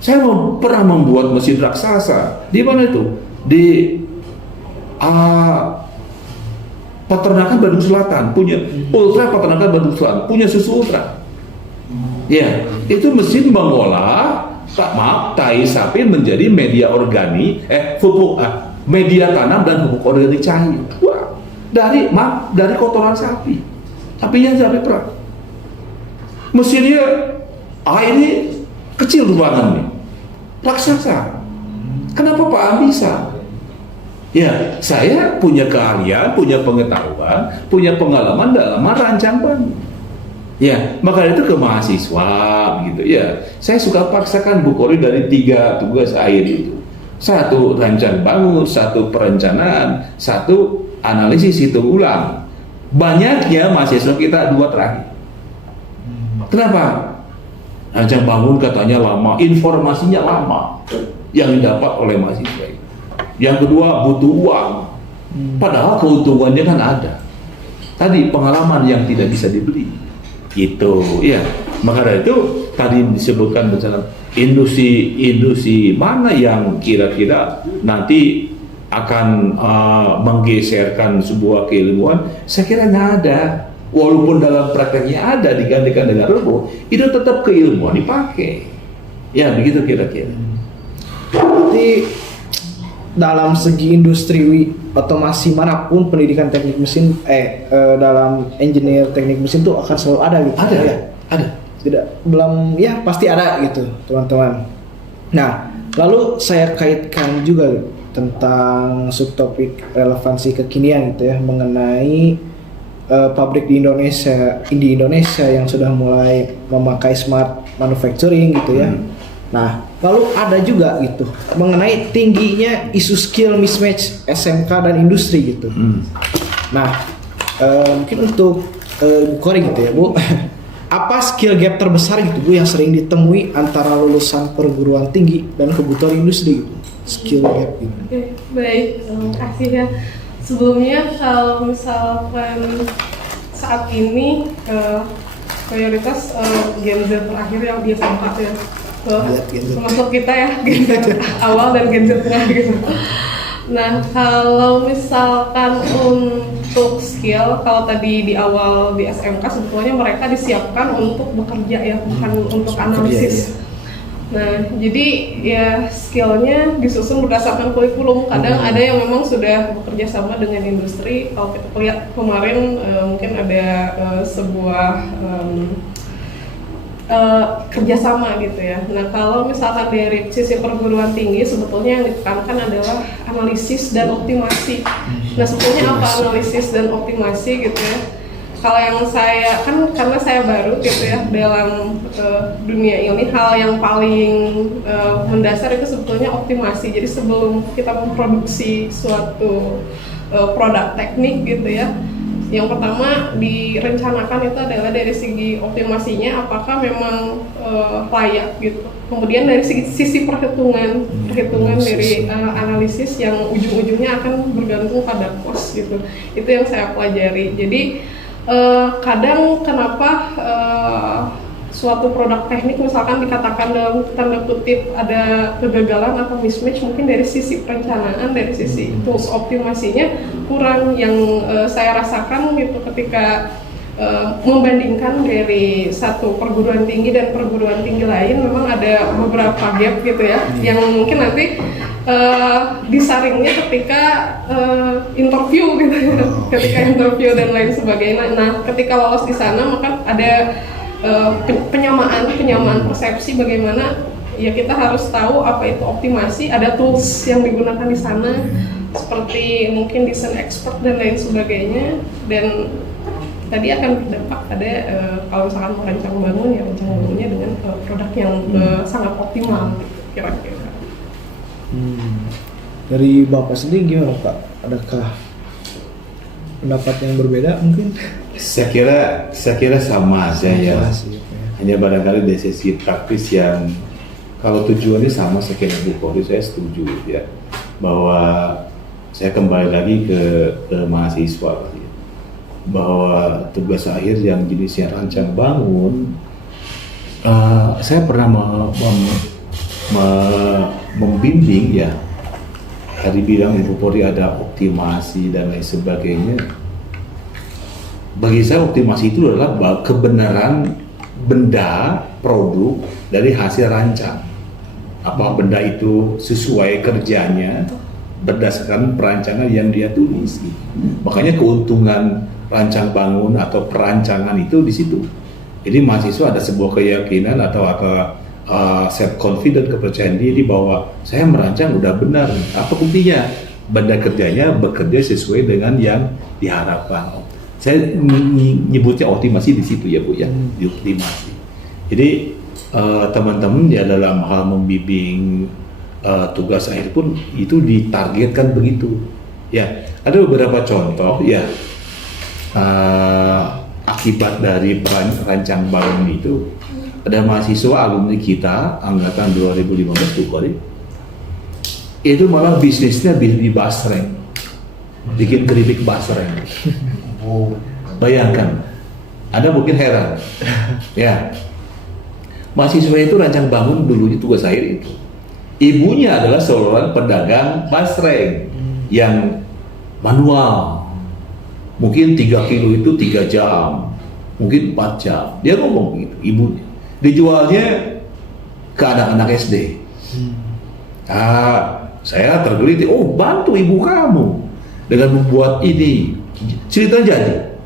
saya pernah membuat mesin raksasa. Di mana itu? Di peternakan Bandung Selatan, punya Ultra peternakan Bandung Selatan, punya susu Ultra. Ya, itu mesin mengolah tai sapi menjadi media organik, media tanam dan pupuk organik cair. Wah, dari kotoran sapi. Sapinya sapi perah. Mesinnya ini kecil ruangannya, raksasa. Kenapa Pak Am bisa? Ya, saya punya keahlian, punya pengetahuan, punya pengalaman dalam merancang bangun. Ya, maka itu ke mahasiswa gitu ya. Saya suka paksakan Bu Kori dari 3 tugas akhir itu. 1 rancang bangun, 1 perencanaan, 1 analisis hitung ulang. Banyaknya mahasiswa kita 2 terakhir. Kenapa? Rancang bangun katanya lama, informasinya lama yang didapat oleh mahasiswa. Yang kedua butuh uang, padahal keuntungannya kan ada. Tadi pengalaman yang tidak bisa dibeli, gitu ya. Maka dari itu tadi disebutkan misalnya industri mana yang kira-kira nanti akan menggeserkan sebuah keilmuan, saya kira nggak ada. Walaupun dalam prakteknya ada digantikan dengan robot, itu tetap keilmuan dipakai. Ya begitu kira-kira. Berarti dalam segi industri otomasi manapun pendidikan teknik mesin dalam engineer teknik mesin itu akan selalu ada gitu. Ada ya? Ada. Tidak belum ya pasti ada gitu teman-teman. Nah lalu saya kaitkan juga tentang subtopik relevansi kekinian gitu ya mengenai pabrik di Indonesia yang sudah mulai memakai smart manufacturing gitu ya. Nah, lalu ada juga gitu mengenai tingginya isu skill mismatch SMK dan industri gitu. Nah, mungkin untuk Bu Kori gitu ya Bu, apa skill gap terbesar gitu Bu yang sering ditemui antara lulusan perguruan tinggi dan kebutuhan industri gitu? Skill gap gitu. Oke, baik, terima kasih ya. Sebelumnya kalau misalkan saat ini prioritas Gen Z terakhir yang di SMP ya, termasuk kita ya, Gen Z awal dan Gen Z tengah gitu. Nah, kalau misalkan untuk skill, kalau tadi di awal di SMK sebetulnya mereka disiapkan untuk bekerja ya, bukan untuk analisis. Nah, jadi ya skillnya disusun berdasarkan kurikulum. Kadang ada yang memang sudah bekerja sama dengan industri. Kalau kita lihat kemarin mungkin ada sebuah kerjasama gitu ya. Nah, kalau misalkan dari sisi perguruan tinggi sebetulnya yang ditekankan adalah analisis dan optimasi. Nah, sebetulnya apa analisis dan optimasi gitu ya? kalau yang saya kan karena saya baru gitu ya dalam dunia ini, hal yang paling mendasar itu sebetulnya optimasi. Jadi sebelum kita memproduksi suatu produk teknik gitu ya, yang pertama direncanakan itu adalah dari segi optimasinya apakah memang layak gitu. Kemudian dari sisi perhitungan dari analisis yang ujung-ujungnya akan bergantung pada cost gitu. Itu yang saya pelajari. Jadi kadang kenapa suatu produk teknik misalkan dikatakan dalam tanda kutip ada kegagalan atau mismatch, mungkin dari sisi perencanaan, dari sisi tools optimasinya kurang. Yang saya rasakan gitu ketika membandingkan dari satu perguruan tinggi dan perguruan tinggi lain, memang ada beberapa gap gitu ya, yang mungkin nanti disaringnya ketika interview gitu ya, ketika interview dan lain sebagainya. Nah, ketika lolos di sana maka ada penyamaan persepsi bagaimana ya kita harus tahu apa itu optimasi, ada tools yang digunakan di sana seperti mungkin desain expert dan lain sebagainya, dan tadi akan berdampak pada kalau misalkan merancang bangun ya rancang bangunnya dengan produk yang sangat optimal gitu, kira-kira. Dari Bapak sendiri gimana Pak? Adakah pendapat yang berbeda mungkin? Saya kira sama aja ya. Hanya barangkali dari sisi praktis yang kalau tujuannya sama, saya kira Bu Polri saya setuju ya, bahwa saya kembali lagi ke mahasiswa ya, bahwa tugas akhir yang jenisnya rancang bangun, saya pernah membimbing ya, tadi bilang Ibu Polri ada optimasi dan lain sebagainya. Bagi saya optimasi itu adalah kebenaran benda produk dari hasil rancang. Apa benda itu sesuai kerjanya berdasarkan perancangan yang dia tulis. Makanya keuntungan rancang bangun atau perancangan itu di situ. Jadi mahasiswa ada sebuah keyakinan atau self confident, kepercayaan diri bahwa saya merancang udah benar. Apa buktinya? Benda kerjanya bekerja sesuai dengan yang diharapkan. Saya nyebutnya optimasi di situ ya Bu ya, di optimasi. Jadi teman-teman ya dalam hal membimbing tugas akhir pun itu ditargetkan begitu. Ya, ada beberapa contoh ya akibat dari rancang bangun itu. Ada mahasiswa alumni kita angkatan 2015 tuh kali itu malah bisnisnya di basreng, bikin keripik basreng. Bayangkan, Anda mungkin heran ya, mahasiswa itu rancang bangun dulunya tugas akhir itu, ibunya adalah seorang pedagang basreng yang manual, mungkin 3 kilo itu 3 jam, mungkin 4 jam, dia ngomong gitu, ibunya dijualnya ke anak-anak SD. Saya tergelitik, oh bantu ibu kamu dengan membuat ini, cerita jadi,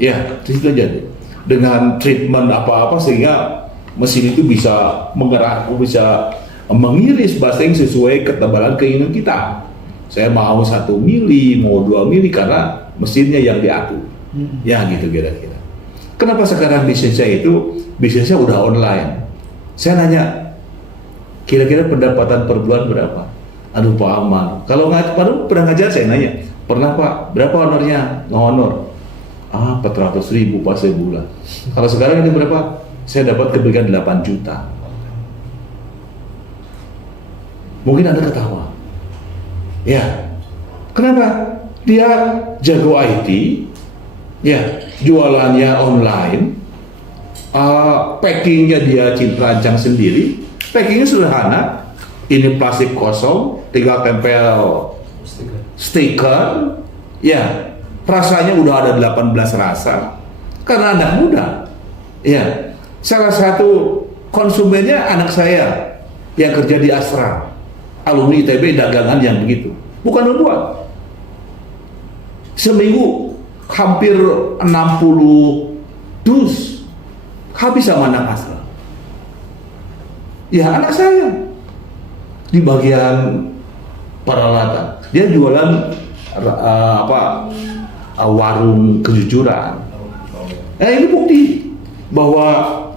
ya cerita jadi, dengan treatment apa-apa sehingga mesin itu bisa menggerak, bisa mengiris basreng sesuai ketebalan keinginan kita. Saya mau 1 mili, mau 2 mili karena mesinnya yang diatur, ya gitu kira-kira. Kenapa sekarang bisnisnya udah online? Saya nanya, kira-kira pendapatan per bulan berapa? Aduh Pak Aman, kalau pernah ngajar saya nanya, pernah Pak, berapa honornya? Honor 400.000 Pak sebulan. Kalau sekarang ini berapa? Saya dapat kebaikan 8 juta. Mungkin Anda ketawa. Ya, kenapa? Dia jago IT, ya, jualannya online, packingnya dia rancang sendiri, packingnya sederhana, ini plastik kosong, tinggal tempel stiker, ya, rasanya udah ada 18 rasa, karena anak muda, ya, salah satu konsumennya anak saya yang kerja di Astra, alumni ITB dagangan yang begitu, bukan membuat, seminggu hampir 60 dus habis sama anak Astra. Ya anak saya di bagian peralatan, dia jualan warung kejujuran, Ini bukti bahwa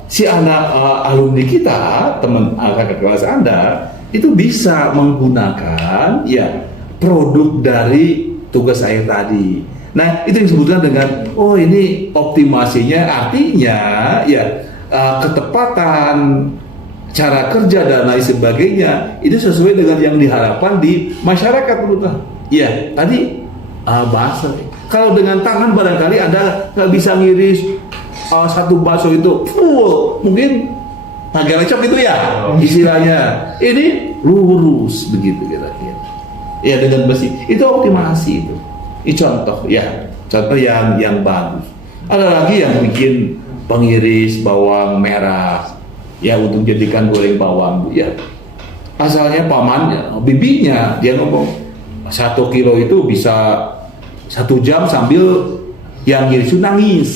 si anak alumni kita, teman kakak kelas Anda, itu bisa menggunakan ya produk dari tugas akhir tadi. Nah, itu yang disebutkan dengan ini optimasinya, artinya ya ketepatan cara kerja dan lain sebagainya itu sesuai dengan yang diharapkan di masyarakat, betul. Ya, tadi bahasa. Kalau dengan tangan barangkali Anda nggak bisa ngiris satu bakso itu full, mungkin agak lecok gitu ya istilahnya. Ini lurus begitu kira-kira. Ya, dengan besi itu optimasi itu. Ini contoh yang bagus. Ada lagi yang bikin pengiris bawang merah ya untuk jadikan goreng bawang, ya. Asalnya pamannya, bibinya dia ngomong 1 kilo itu bisa 1 jam sambil yang ngiris itu nangis.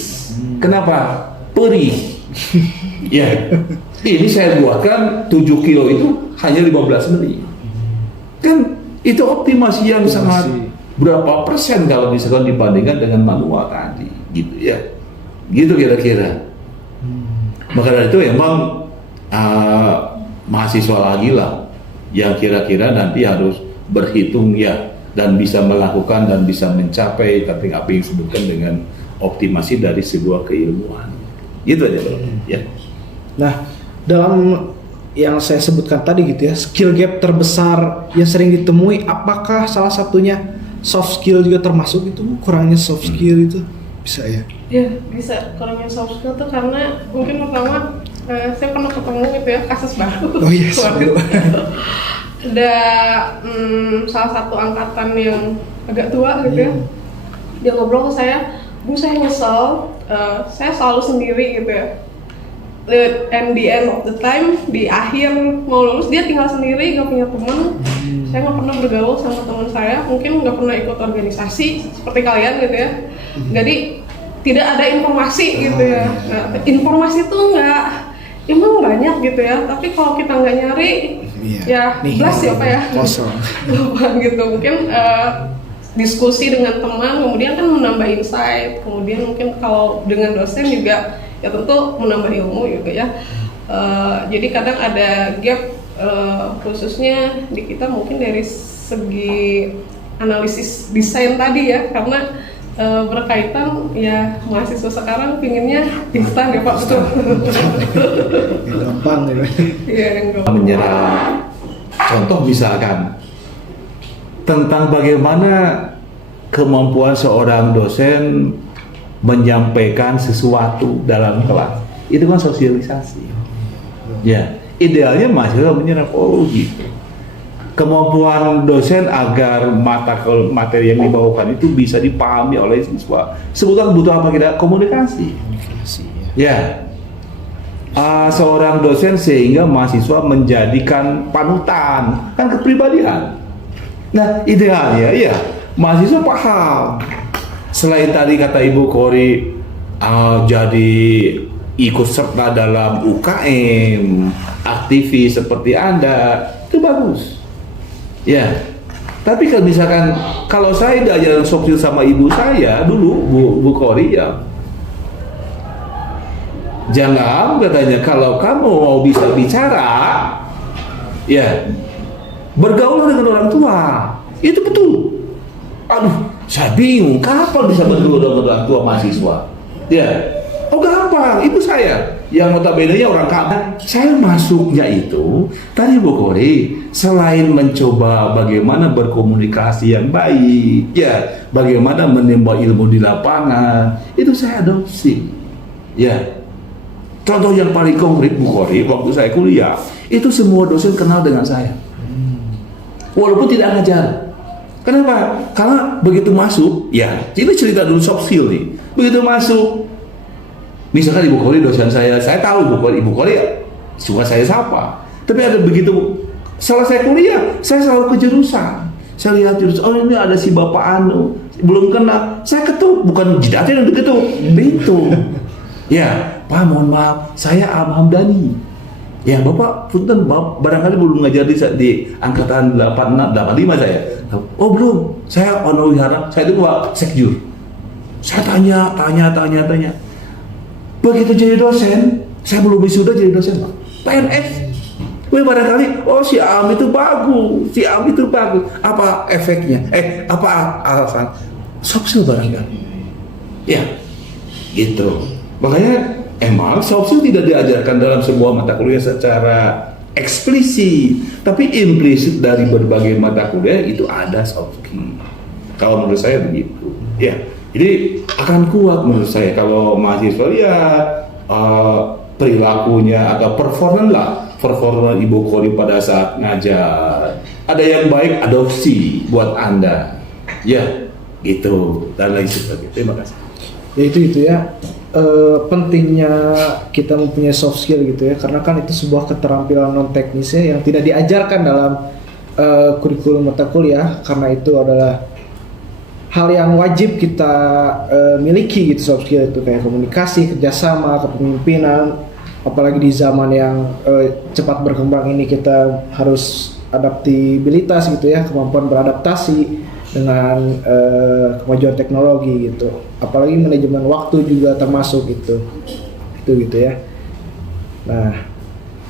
Kenapa? Perih. Ya, ini saya buatkan 7 kilo itu hanya 15 menit. Kan itu optimasi yang sangat berapa persen kalau misalkan dibandingkan dengan manual tadi, gitu ya. Gitu kira-kira. Maka dari itu emang mahasiswa lagi lah yang kira-kira nanti harus berhitung ya dan bisa melakukan dan bisa mencapai tapi apa yang disebutkan dengan optimasi dari sebuah keilmuan. Gitu aja, Bro. Ya. Nah, dalam yang saya sebutkan tadi gitu ya, skill gap terbesar yang sering ditemui, apakah salah satunya soft skill juga termasuk itu? Kurangnya soft skill itu bisa ya? Ya, bisa. Kurangnya soft skill tuh karena mungkin pertama saya pernah ketemu gitu ya kasus baru. Oh yes. Ada salah satu angkatan yang agak tua gitu ya. Dia ngobrol ke saya, "Bu, saya nyesel, saya selalu sendiri gitu ya. And the end of the time, di akhir mau lulus dia tinggal sendiri, gak punya teman. Saya gak pernah bergaul sama teman saya, mungkin gak pernah ikut organisasi seperti kalian gitu ya. Jadi tidak ada informasi gitu ya. Nah, informasi tuh emang banyak gitu ya, tapi kalau kita nggak nyari, ya blast ya Pak ya, kosong. gitu. Mungkin diskusi dengan teman, kemudian kan menambah insight, kemudian mungkin kalau dengan dosen juga ya tentu menambah ilmu juga ya. Jadi kadang ada gap khususnya di kita mungkin dari segi analisis desain tadi ya, karena berkaitan ya mahasiswa sekarang pinginnya instan ya Pak, betul. Gampang ya. Iya, yang gampang. Menyerah. Contoh misalkan tentang bagaimana kemampuan seorang dosen menyampaikan sesuatu dalam kelas, itu kan sosialisasi. Ya, idealnya mahasiswa menyerap gitu. Kemampuan dosen agar materi yang dibawakan itu bisa dipahami oleh siswa. Sebetulnya butuh apa kita? Komunikasi. Ya. Seorang dosen sehingga mahasiswa menjadikan panutan, kan kepribadian. Nah, idealnya ya mahasiswa paham. Selain tadi kata Ibu Kori jadi ikut serta dalam UKM, aktivis seperti Anda, itu bagus. Ya, tapi kalau misalkan kalau saya diajarin soft skill sama ibu saya dulu, Bu Kori ya, jangan katanya kalau kamu mau bisa bicara, ya bergaul dengan orang tua, itu betul. Aduh, saya bingung kapan bisa bergaul dengan orang tua mahasiswa. Ya, gampang, ibu saya yang notabene-nya orang kampung. Saya masuknya itu tadi Bu Kori, selain mencoba bagaimana berkomunikasi yang baik, ya bagaimana menimba ilmu di lapangan, itu saya adopsi. Ya, contoh yang paling konkret Bu Kori, waktu saya kuliah itu semua dosen kenal dengan saya, walaupun tidak ngajar. Kenapa? Karena begitu masuk, ya ini cerita dulu soft skill nih. Begitu masuk, misalkan Ibu Kori dosen saya tahu Ibu Kori suka saya sapa. Tapi ada begitu selesai kuliah, saya selalu ke jurusan. Saya lihat jurusan, oh ini ada si Bapak Anu, belum kenal. Saya ketuk, bukan jidatnya yang diketuk, itu. Ya, Pak mohon maaf, saya Hamdani. Ya Bapak, punten barangkali belum ngajar di angkatan 86, 85 saya. Oh belum, saya Ono Wihara, saya itu Pak Sekjur. Saya tanya. Begitu jadi dosen, saya belum wisuda jadi dosen, Pak. PNS. Wih, barangkali, oh si Am itu bagus, si Am itu bagus. Apa efeknya? Apa alasan? Soft skill barangkali. Ya, gitu. Makanya emang soft skill tidak diajarkan dalam sebuah mata kuliah secara eksplisit, tapi implisit dari berbagai mata kuliah itu ada soft skill. Kalau menurut saya begitu. Ya, jadi akan kuat menurut saya kalau mahasiswa lihat perilakunya atau performa Ibu Kori pada saat ngajar. Ada yang baik, adopsi buat Anda. Ya, gitu dan lain sebagainya. Terima kasih. Ya itu ya, pentingnya kita mempunyai soft skill gitu ya, karena kan itu sebuah keterampilan non teknisnya yang tidak diajarkan dalam kurikulum mata kuliah, karena itu adalah hal yang wajib kita miliki gitu. Soft skill itu kayak komunikasi, kerjasama, kepemimpinan, apalagi di zaman yang cepat berkembang ini kita harus adaptabilitas gitu ya, kemampuan beradaptasi dengan kemajuan teknologi gitu, apalagi manajemen waktu juga termasuk itu gitu ya. Nah,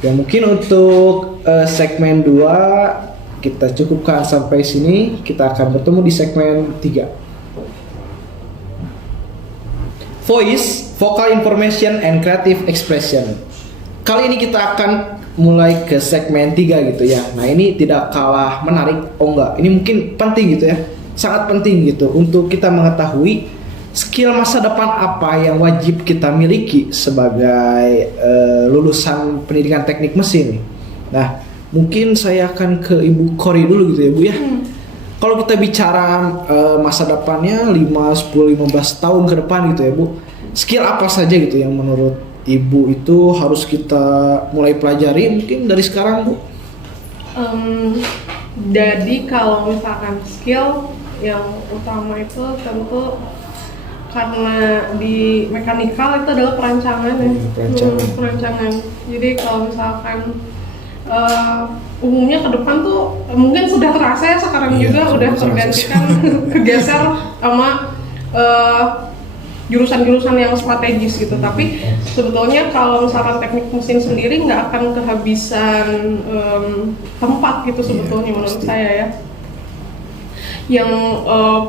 ya mungkin untuk segmen 2 kita cukupkan sampai sini. Kita akan bertemu di segmen 3. Voice, Vocal Information and Creative Expression. Kali ini kita akan mulai ke segmen 3 gitu ya. Nah, ini tidak kalah menarik. Oh enggak, ini mungkin penting gitu ya. Sangat penting gitu untuk kita mengetahui skill masa depan apa yang wajib kita miliki sebagai lulusan pendidikan teknik mesin. Nah, mungkin saya akan ke Ibu Kori dulu gitu ya, Bu ya. Kalau kita bicara masa depannya 5, 10, 15 tahun ke depan gitu ya, Bu. Skill apa saja gitu yang menurut Ibu itu harus kita mulai pelajari mungkin dari sekarang, Bu? Jadi kalau misalkan skill yang utama itu tentu karena di mekanikal itu adalah perancangan ya. Perancangan. Jadi kalau misalkan umumnya ke depan tuh mungkin sudah terasa ya sekarang juga udah tergantikan kegeser sama jurusan-jurusan yang strategis gitu. Tapi sebetulnya kalau misalkan teknik mesin sendiri nggak akan kehabisan tempat gitu sebetulnya menurut saya ya. Yang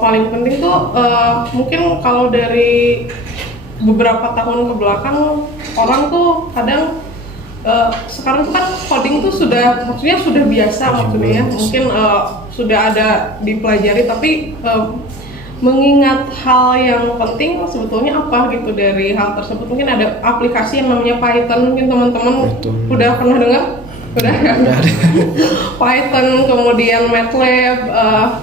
paling penting tuh mungkin kalau dari beberapa tahun ke belakang orang tuh kadang sekarang tuh kan coding tuh maksudnya sudah biasa maksudnya ya, mungkin sudah ada dipelajari, tapi mengingat hal yang penting sebetulnya apa gitu dari hal tersebut. Mungkin ada aplikasi yang namanya Python, mungkin teman-teman udah pernah dengar? Udah kan? Python, kemudian MATLAB.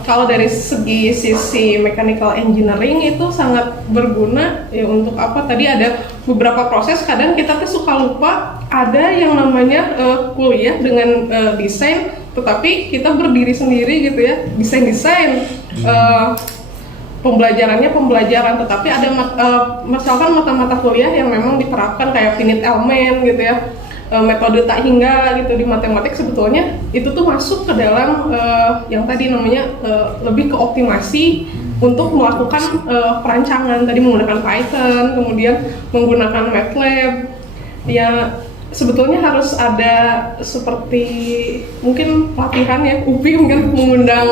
Kalau dari sisi mechanical engineering itu sangat berguna ya. Untuk apa? Tadi ada beberapa proses, kadang kita tuh suka lupa ada yang namanya kuliah dengan desain, tetapi kita berdiri sendiri gitu ya, desain pembelajaran, tetapi ada misalkan mata-mata kuliah yang memang diterapkan kayak finite element gitu ya, metode tak hingga gitu di matematik. Sebetulnya itu tuh masuk ke dalam yang tadi namanya lebih ke optimasi untuk melakukan perancangan, tadi menggunakan Python, kemudian menggunakan MATLAB. Ya sebetulnya harus ada seperti mungkin pelatihan ya, UPI mungkin mengundang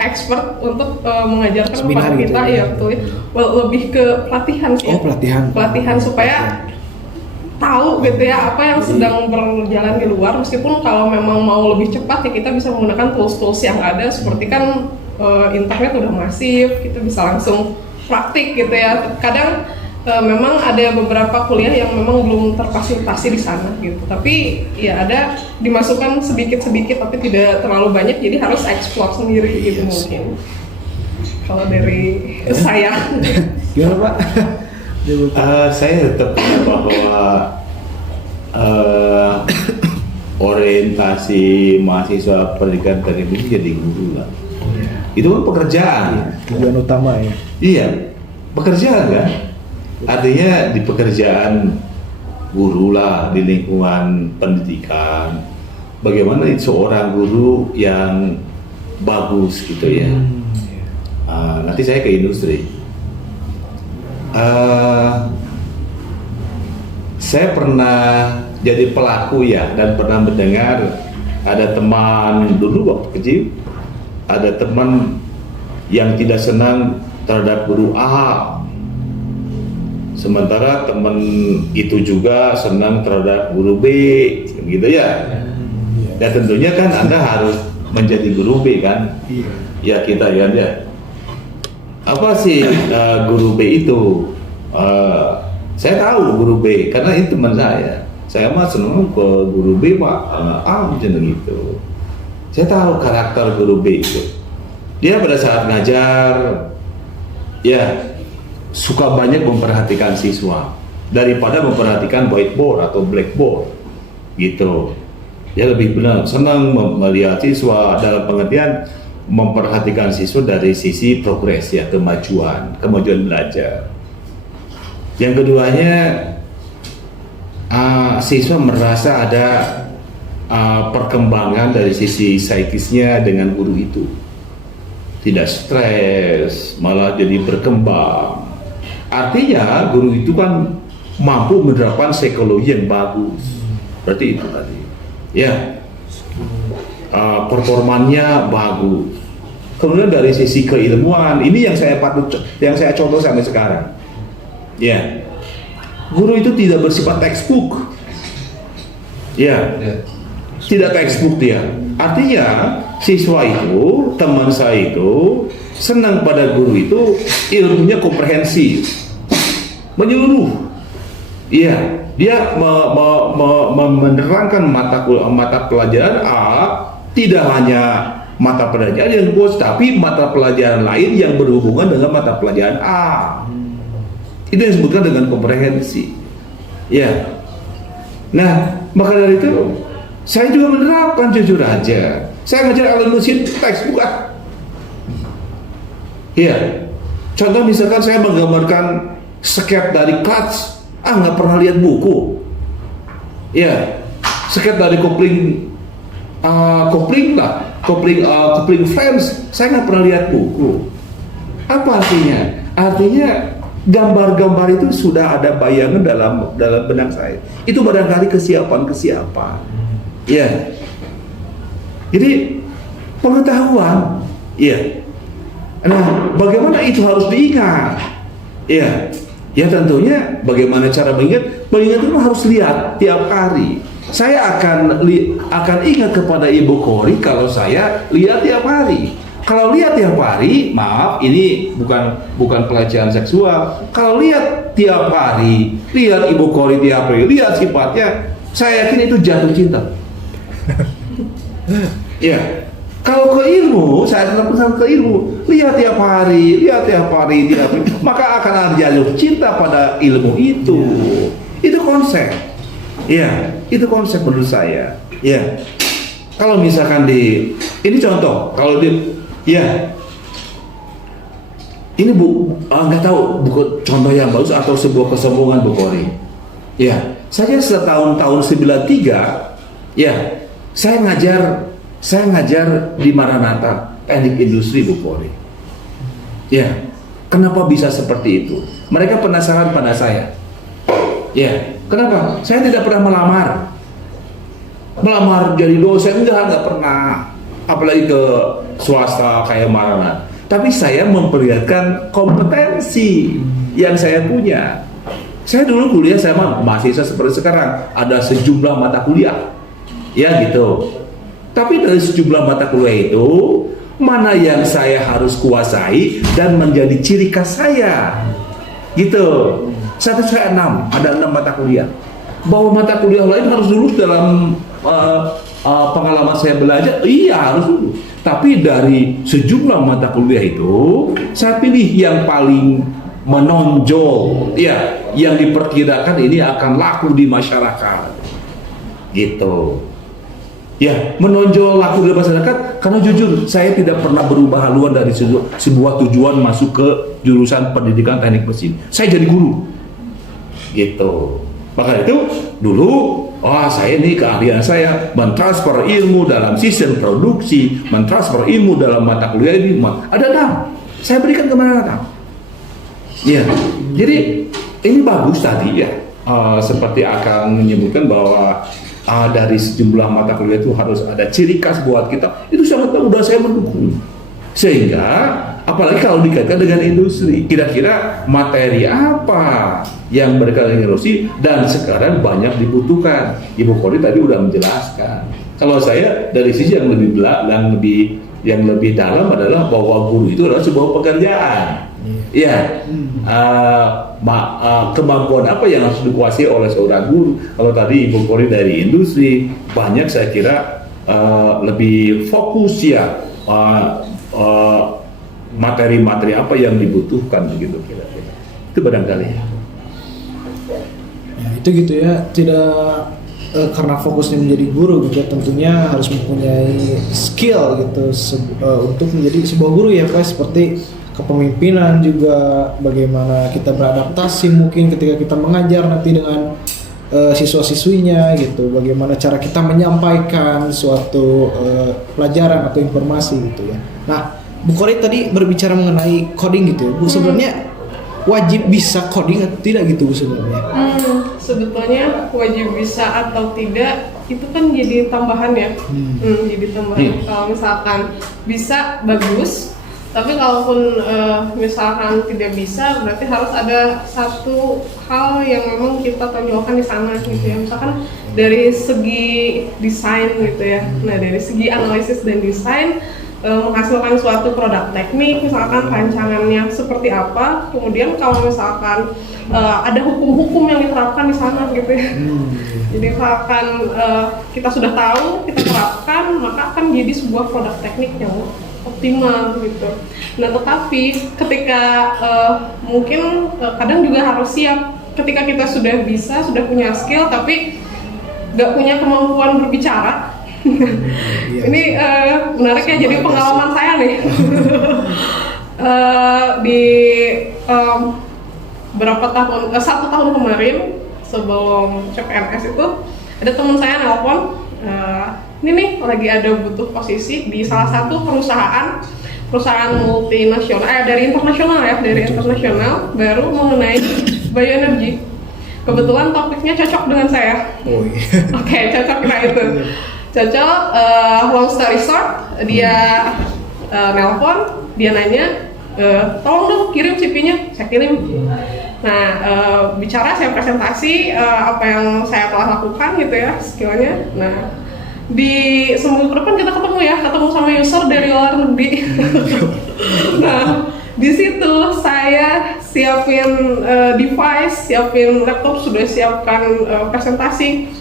expert untuk mengajarkan kepada kita gitu, ya betul ya. Lebih ke pelatihan sih. Pelatihan supaya tahu gitu ya apa yang sedang berjalan di luar, meskipun kalau memang mau lebih cepat ya kita bisa menggunakan tools-tools yang ada, seperti kan internet udah masif, kita bisa langsung praktik gitu ya. Kadang memang ada beberapa kuliah yang memang belum terfasilitasi di sana gitu, tapi ya ada dimasukkan sedikit-sedikit tapi tidak terlalu banyak, jadi harus explore sendiri gitu mungkin. Kalau dari saya. Gimana Pak? Saya tetap bahwa orientasi mahasiswa pendidikan teknik jadi guru lah. Itu kan pekerjaan. Tujuan utama ya. Iya, pekerjaan kan. Artinya di pekerjaan guru lah, di lingkungan pendidikan, bagaimana seorang guru yang bagus gitu ya. Nanti saya ke industri. saya pernah jadi pelaku ya, dan pernah mendengar ada teman dulu waktu kecil, ada teman yang tidak senang terhadap guru A, sementara teman itu juga senang terhadap guru B, gitu ya. Ya tentunya kan Anda harus menjadi guru B kan? Ya kita lihat ya. Apa sih guru B itu? Saya tahu guru B karena itu teman saya. Saya mah senang ke guru B Pak A macam gitu. Saya tahu karakter guru B itu. Dia pada saat ngajar, ya suka banyak memperhatikan siswa daripada memperhatikan whiteboard atau blackboard, gitu. Dia lebih benar senang melihat siswa dalam pengertian memperhatikan siswa dari sisi progres ya, kemajuan belajar. Yang keduanya, siswa merasa ada perkembangan dari sisi psikisnya dengan guru itu, tidak stres, malah jadi berkembang. Artinya guru itu kan mampu menerapkan psikologi yang bagus. Berarti itu tadi. Ya, performanya bagus. Kemudian dari sisi keilmuan, ini yang saya contoh sampai sekarang. Ya, guru itu tidak bersifat textbook. Ya, tidak textbook dia. Artinya siswa itu, teman saya itu senang pada guru itu ilmunya komprehensif, menyeluruh. Iya, dia menerangkan mata pelajaran A, tidak hanya mata pelajaran yang bos, tapi mata pelajaran lain yang berhubungan dengan mata pelajaran A. Itu yang disebutkan dengan komprehensi. Ya. Nah, maka dari itu saya juga menerapkan, jujur aja. Saya ngajar alat mesin textbook. Iya. Contoh misalkan saya menggambarkan sketch dari clutch, nggak pernah lihat buku. Ya, sketch dari kopling frames, saya nggak pernah lihat buku. Apa artinya? Artinya gambar-gambar itu sudah ada bayangan dalam benak saya. Itu barangkali kesiapan. Ya. Jadi pengetahuan. Ya. Nah, bagaimana itu harus diingat? Ya. Ya tentunya bagaimana cara mengingat? Mengingat itu harus lihat tiap hari. Saya akan ingat kepada Ibu Kori kalau saya lihat tiap hari. Kalau lihat tiap hari, maaf, ini bukan pelecehan seksual. Kalau lihat tiap hari, lihat Ibu Kori tiap hari, lihat sifatnya, saya yakin itu jatuh cinta. Ya. Kalau ke ilmu, saya tetap pesan ke ilmu. Lihat tiap hari, maka akan ada jatuh cinta pada ilmu itu. Itu konsep. Ya, itu konsep menurut saya. Ya. Kalau misalkan ini contoh, kalau ya. Ini nggak tahu buku contoh yang bagus atau sebuah kesombongan Bu Kori. Ya, saya tahun 93, ya, saya ngajar di Maranatha Teknik Industri Bu Kori. Ya, kenapa bisa seperti itu? Mereka penasaran pada saya. Ya, kenapa? Saya tidak pernah melamar jadi dosen, nggak pernah. Apalagi ke swasta kayak Maranatha. Tapi saya memperlihatkan kompetensi yang saya punya. Saya dulu kuliah, saya mahasiswa seperti sekarang, ada sejumlah mata kuliah. Ya gitu. Tapi dari sejumlah mata kuliah itu, mana yang saya harus kuasai dan menjadi ciri khas saya, gitu. Saya 6, ada 6 mata kuliah. Bahwa mata kuliah lain harus lulus dalam pengalaman saya belajar, iya harus lulus. Tapi dari sejumlah mata kuliah itu, saya pilih yang paling menonjol, ya, yang diperkirakan ini akan laku di masyarakat, gitu. Ya, menonjol laku di masyarakat karena jujur saya tidak pernah berubah haluan dari sebuah tujuan masuk ke jurusan pendidikan teknik mesin. Saya jadi guru, gitu. Maka itu dulu, saya ini keahlian saya mentransfer ilmu dalam sistem produksi, mentransfer ilmu dalam mata kuliah ini. Ada 6, saya berikan ke mana-mana. Ya, jadi ini bagus tadi ya. seperti akan menyebutkan bahwa dari sejumlah mata kuliah itu harus ada ciri khas buat kita, itu sangat mudah saya mendukung. Sehingga apalagi kalau dikaitkan dengan industri, kira-kira materi apa yang berkaitan dengan industri dan sekarang banyak dibutuhkan. Ibu Kori tadi udah menjelaskan. Kalau saya dari sisi yang lebih dalam adalah bahwa guru itu adalah sebuah pekerjaan. Ya, kemampuan apa yang harus dikuasai oleh seorang guru? Kalau tadi Ibu Kori dari industri, banyak saya kira lebih fokus ya materi-materi apa yang dibutuhkan begitu kira-kira. Itu barangkali. Ya, itu gitu ya, tidak karena fokusnya menjadi guru gitu, tentunya harus mempunyai skill gitu untuk menjadi sebuah guru ya, Pak, seperti kepemimpinan juga, bagaimana kita beradaptasi mungkin ketika kita mengajar nanti dengan siswa-siswinya gitu, bagaimana cara kita menyampaikan suatu pelajaran atau informasi gitu ya. Nah, Bu Kori tadi berbicara mengenai coding gitu ya, Bu, sebenarnya wajib bisa coding atau tidak gitu Bu sebenarnya? Sebetulnya wajib bisa atau tidak itu kan jadi tambahan ya. Jadi tambahan. Kalau misalkan bisa bagus, tapi kalaupun misalkan tidak bisa, berarti harus ada satu hal yang memang kita tonjolkan di sana gitu ya. Misalkan dari segi desain gitu ya. Nah, dari segi analisis dan desain, menghasilkan suatu produk teknik, misalkan rancangannya seperti apa, kemudian kalau misalkan ada hukum-hukum yang diterapkan di sana gitu ya. Jadi misalkan kita sudah tahu, kita terapkan, maka akan jadi sebuah produk teknik yang optimal gitu. Nah, tetapi ketika mungkin kadang juga harus siap ketika kita sudah bisa, sudah punya skill, tapi nggak punya kemampuan berbicara. Ini menarik ya, jadi pengalaman saya nih. Di berapa tahun, 1 tahun kemarin sebelum CPNS itu ada teman saya nelpon, ini nih lagi ada butuh posisi di salah satu perusahaan multinasional, dari internasional ya, dari internasional, baru mengenai bioenergi. Kebetulan topiknya cocok dengan saya. Oke, cocok lah itu. Cocok, long story short, dia nelpon, dia nanya, tolong dong kirim CV-nya, saya kirim. Nah, bicara saya presentasi apa yang saya telah lakukan gitu ya, skillnya. Nah, di seminggu depan kita ketemu sama user dari luar negeri. Nah, di situ saya siapin device, siapin laptop, sudah siapkan presentasi.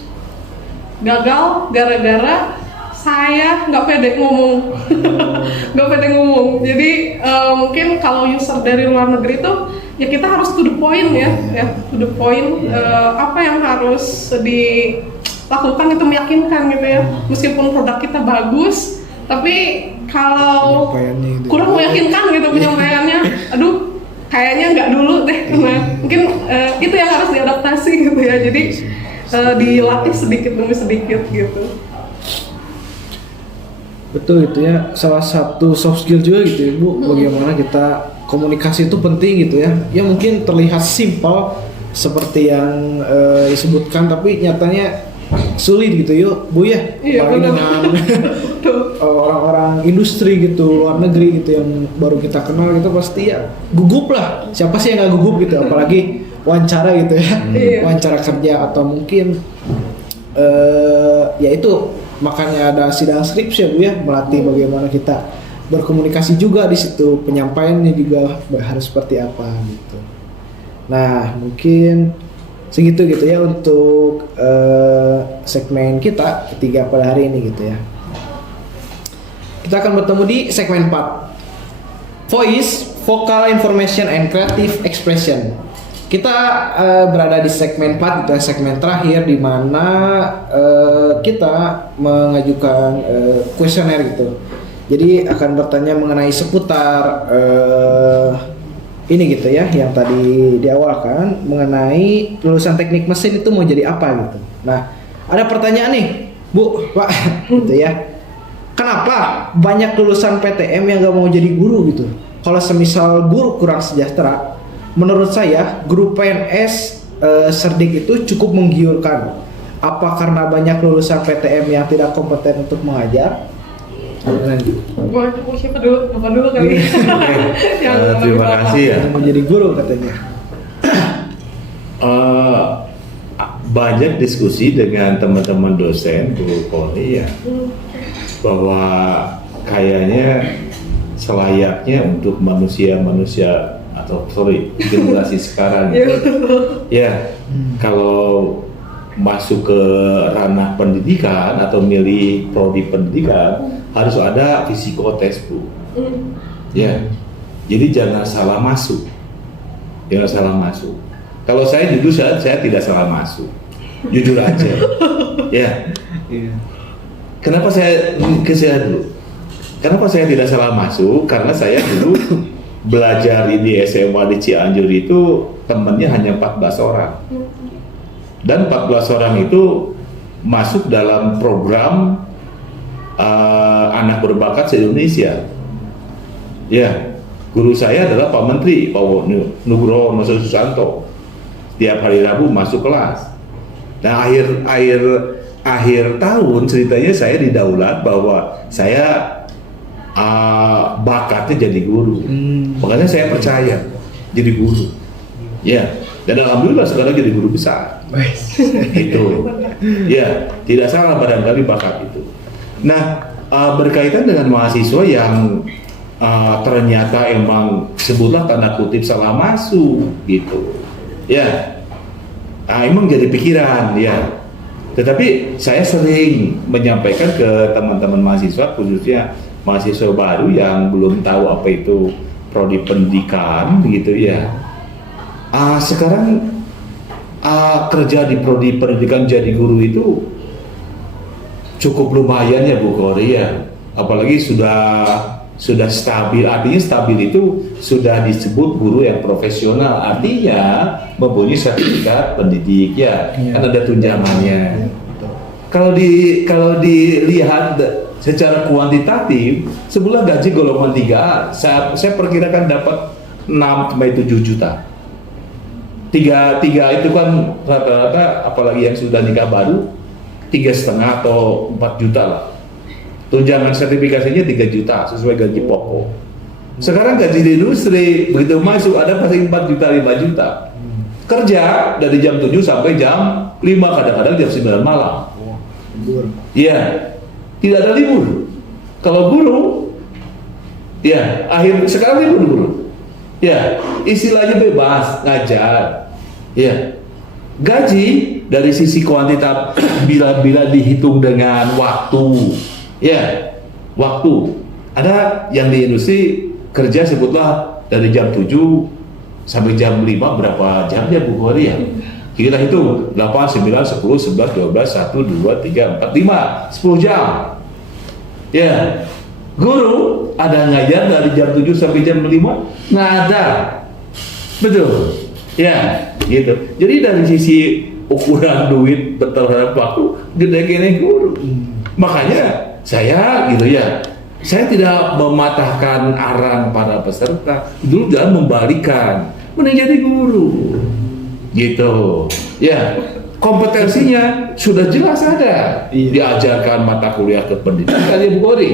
Gagal gara-gara saya nggak pede ngomong. Jadi mungkin kalau user dari luar negeri itu ya kita harus to the point ya to the point. Apa yang harus dilakukan itu meyakinkan gitu ya. Meskipun produk kita bagus, tapi kalau kurang meyakinkan gitu penyampaiannya, aduh kayaknya nggak dulu deh. Nah, mungkin itu yang harus diadaptasi gitu ya. Jadi dilatih sedikit demi sedikit gitu. Betul itu ya, salah satu soft skill juga gitu ya Bu, bagaimana kita komunikasi itu penting gitu ya. Ya mungkin terlihat simpel seperti yang disebutkan, tapi nyatanya sulit gitu yuk Bu ya. Iya, dengan orang-orang industri gitu, luar negeri gitu yang baru kita kenal gitu, pasti ya gugup lah. Siapa sih yang gak gugup gitu, apalagi wawancara gitu ya. Wawancara kerja atau mungkin ya itu makanya ada sidang skripsi ya Bu ya, melatih bagaimana kita berkomunikasi juga di situ, penyampaiannya juga harus seperti apa gitu. Nah, mungkin segitu gitu ya untuk segmen kita ketiga pada hari ini gitu ya. Kita akan bertemu di segmen 4, Voice, Vocal Information and Creative Expression. Kita berada di segmen 4 gitu ya, segmen terakhir di mana kita mengajukan kuesioner gitu. Jadi akan bertanya mengenai seputar ini gitu ya, yang tadi di awal kan mengenai lulusan teknik mesin itu mau jadi apa gitu. Nah, ada pertanyaan nih, Bu, Pak, gitu ya. Kenapa banyak lulusan PTM yang gak mau jadi guru gitu? Kalau semisal guru kurang sejahtera, menurut saya guru PNS Serdik itu cukup menggiurkan. Apa karena banyak lulusan PTM yang tidak kompeten untuk mengajar? Boleh siapa dulu? Bapak dulu kali. Terima kasih ya. Yang menjadi guru katanya. Banyak diskusi dengan teman-teman dosen Bu Poli ya, bahwa kayaknya selayaknya untuk manusia atau generasi sekarang ya, kalau masuk ke ranah pendidikan atau milih prodi pendidikan harus ada psikotes Bu. Ya, jadi jangan salah masuk. Kalau saya jujur saya tidak salah masuk, jujur aja. Ya. Kenapa saya dulu? Kenapa saya tidak salah masuk? Karena saya dulu belajar di SMA di Cianjur itu temannya hanya 14 orang. Dan 14 orang itu masuk dalam program anak berbakat se-Indonesia. Ya, guru saya adalah Pak Menteri, Pak Nugroho Susanto. Tiap hari Rabu masuk kelas. Nah, akhir tahun ceritanya saya didaulat bahwa saya bakatnya jadi guru. Makanya saya percaya jadi guru. Ya, dan alhamdulillah sekarang jadi guru besar. Itu. Ya, tidak salah barangkali bakat itu. Nah, berkaitan dengan mahasiswa yang ternyata emang sebutlah tanda kutip salah masuk gitu. Ya, emang jadi pikiran ya. Tetapi saya sering menyampaikan ke teman-teman mahasiswa, khususnya mahasiswa baru yang belum tahu apa itu prodi pendidikan gitu ya. Sekarang kerja di prodi pendidikan jadi guru itu cukup lumayan ya Bu Kori ya. Apalagi sudah stabil, artinya stabil itu sudah disebut guru yang profesional, artinya mempunyai sertifikat pendidik ya, kan ada tunjangannya. Kalau dilihat secara kuantitatif, sebulan gaji golongan 3 saya perkirakan dapat 6-7 juta. Tiga itu kan rata-rata, apalagi yang sudah nikah baru 3,5 atau 4 juta lah. Tunjangan sertifikasinya 3 juta sesuai gaji pokok. Sekarang gaji di industri begitu masuk ada pasti 4 juta, 5 juta. Kerja dari jam 7 sampai jam 5, kadang-kadang jam 9 malam. Iya, tidak ada libur. Kalau guru, ya sekarang libur guru. Ya, istilahnya bebas ngajar. Ya, gaji dari sisi kuantitas bila dihitung dengan waktu. Ya, waktu. Ada yang di industri kerja sebutlah dari jam 7 sampai jam 5 berapa jamnya Bu Kori ya? Kita hitung 8, 9, 10, 11, 12, 1, 2, 3, 4, 5, 10 jam. Ya, guru ada ngajar dari jam 7 sampai jam 5? Nggak ada. Betul. Ya, gitu. Jadi dari sisi ukuran duit terhadap waktu gede-gede guru. Makanya saya gitu ya, saya tidak mematahkan arang para peserta, dulu jangan membalikan, mending jadi guru, gitu. Ya, kompetensinya sudah jelas ada. Diajarkan mata kuliah kependidikan ya Bu Kori,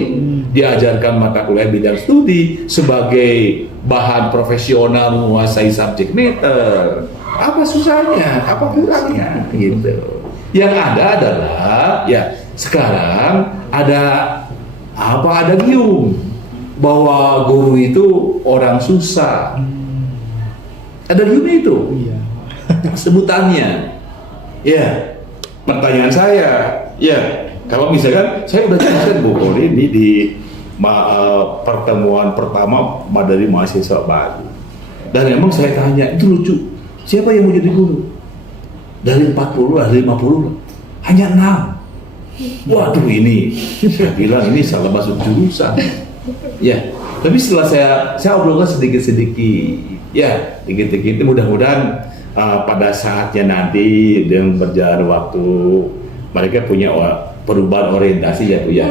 diajarkan mata kuliah bidang studi sebagai bahan profesional menguasai subjek matter. Apa susahnya? Apa kurangnya? Gitu. Yang ada adalah ya sekarang ada gium bahwa guru itu orang susah. Ada gium itu. Sebutannya. Ya. Pertanyaan saya, ya, kalau misalkan saya udah jelaskan Bu Kori ini di pertemuan pertama dari mahasiswa baru. Dan emang saya tanya, itu lucu. Siapa yang mau jadi guru? Dari 40 lah, 50 hanya 6. Waduh, ini saya bilang ini salah masuk jurusan. Ya, tapi setelah saya obrolkan sedikit-sedikit, ya, sedikit-sedikit, mudah-mudahan pada saatnya nanti dengan berjalan waktu mereka punya perubahan orientasi ya Bu ya.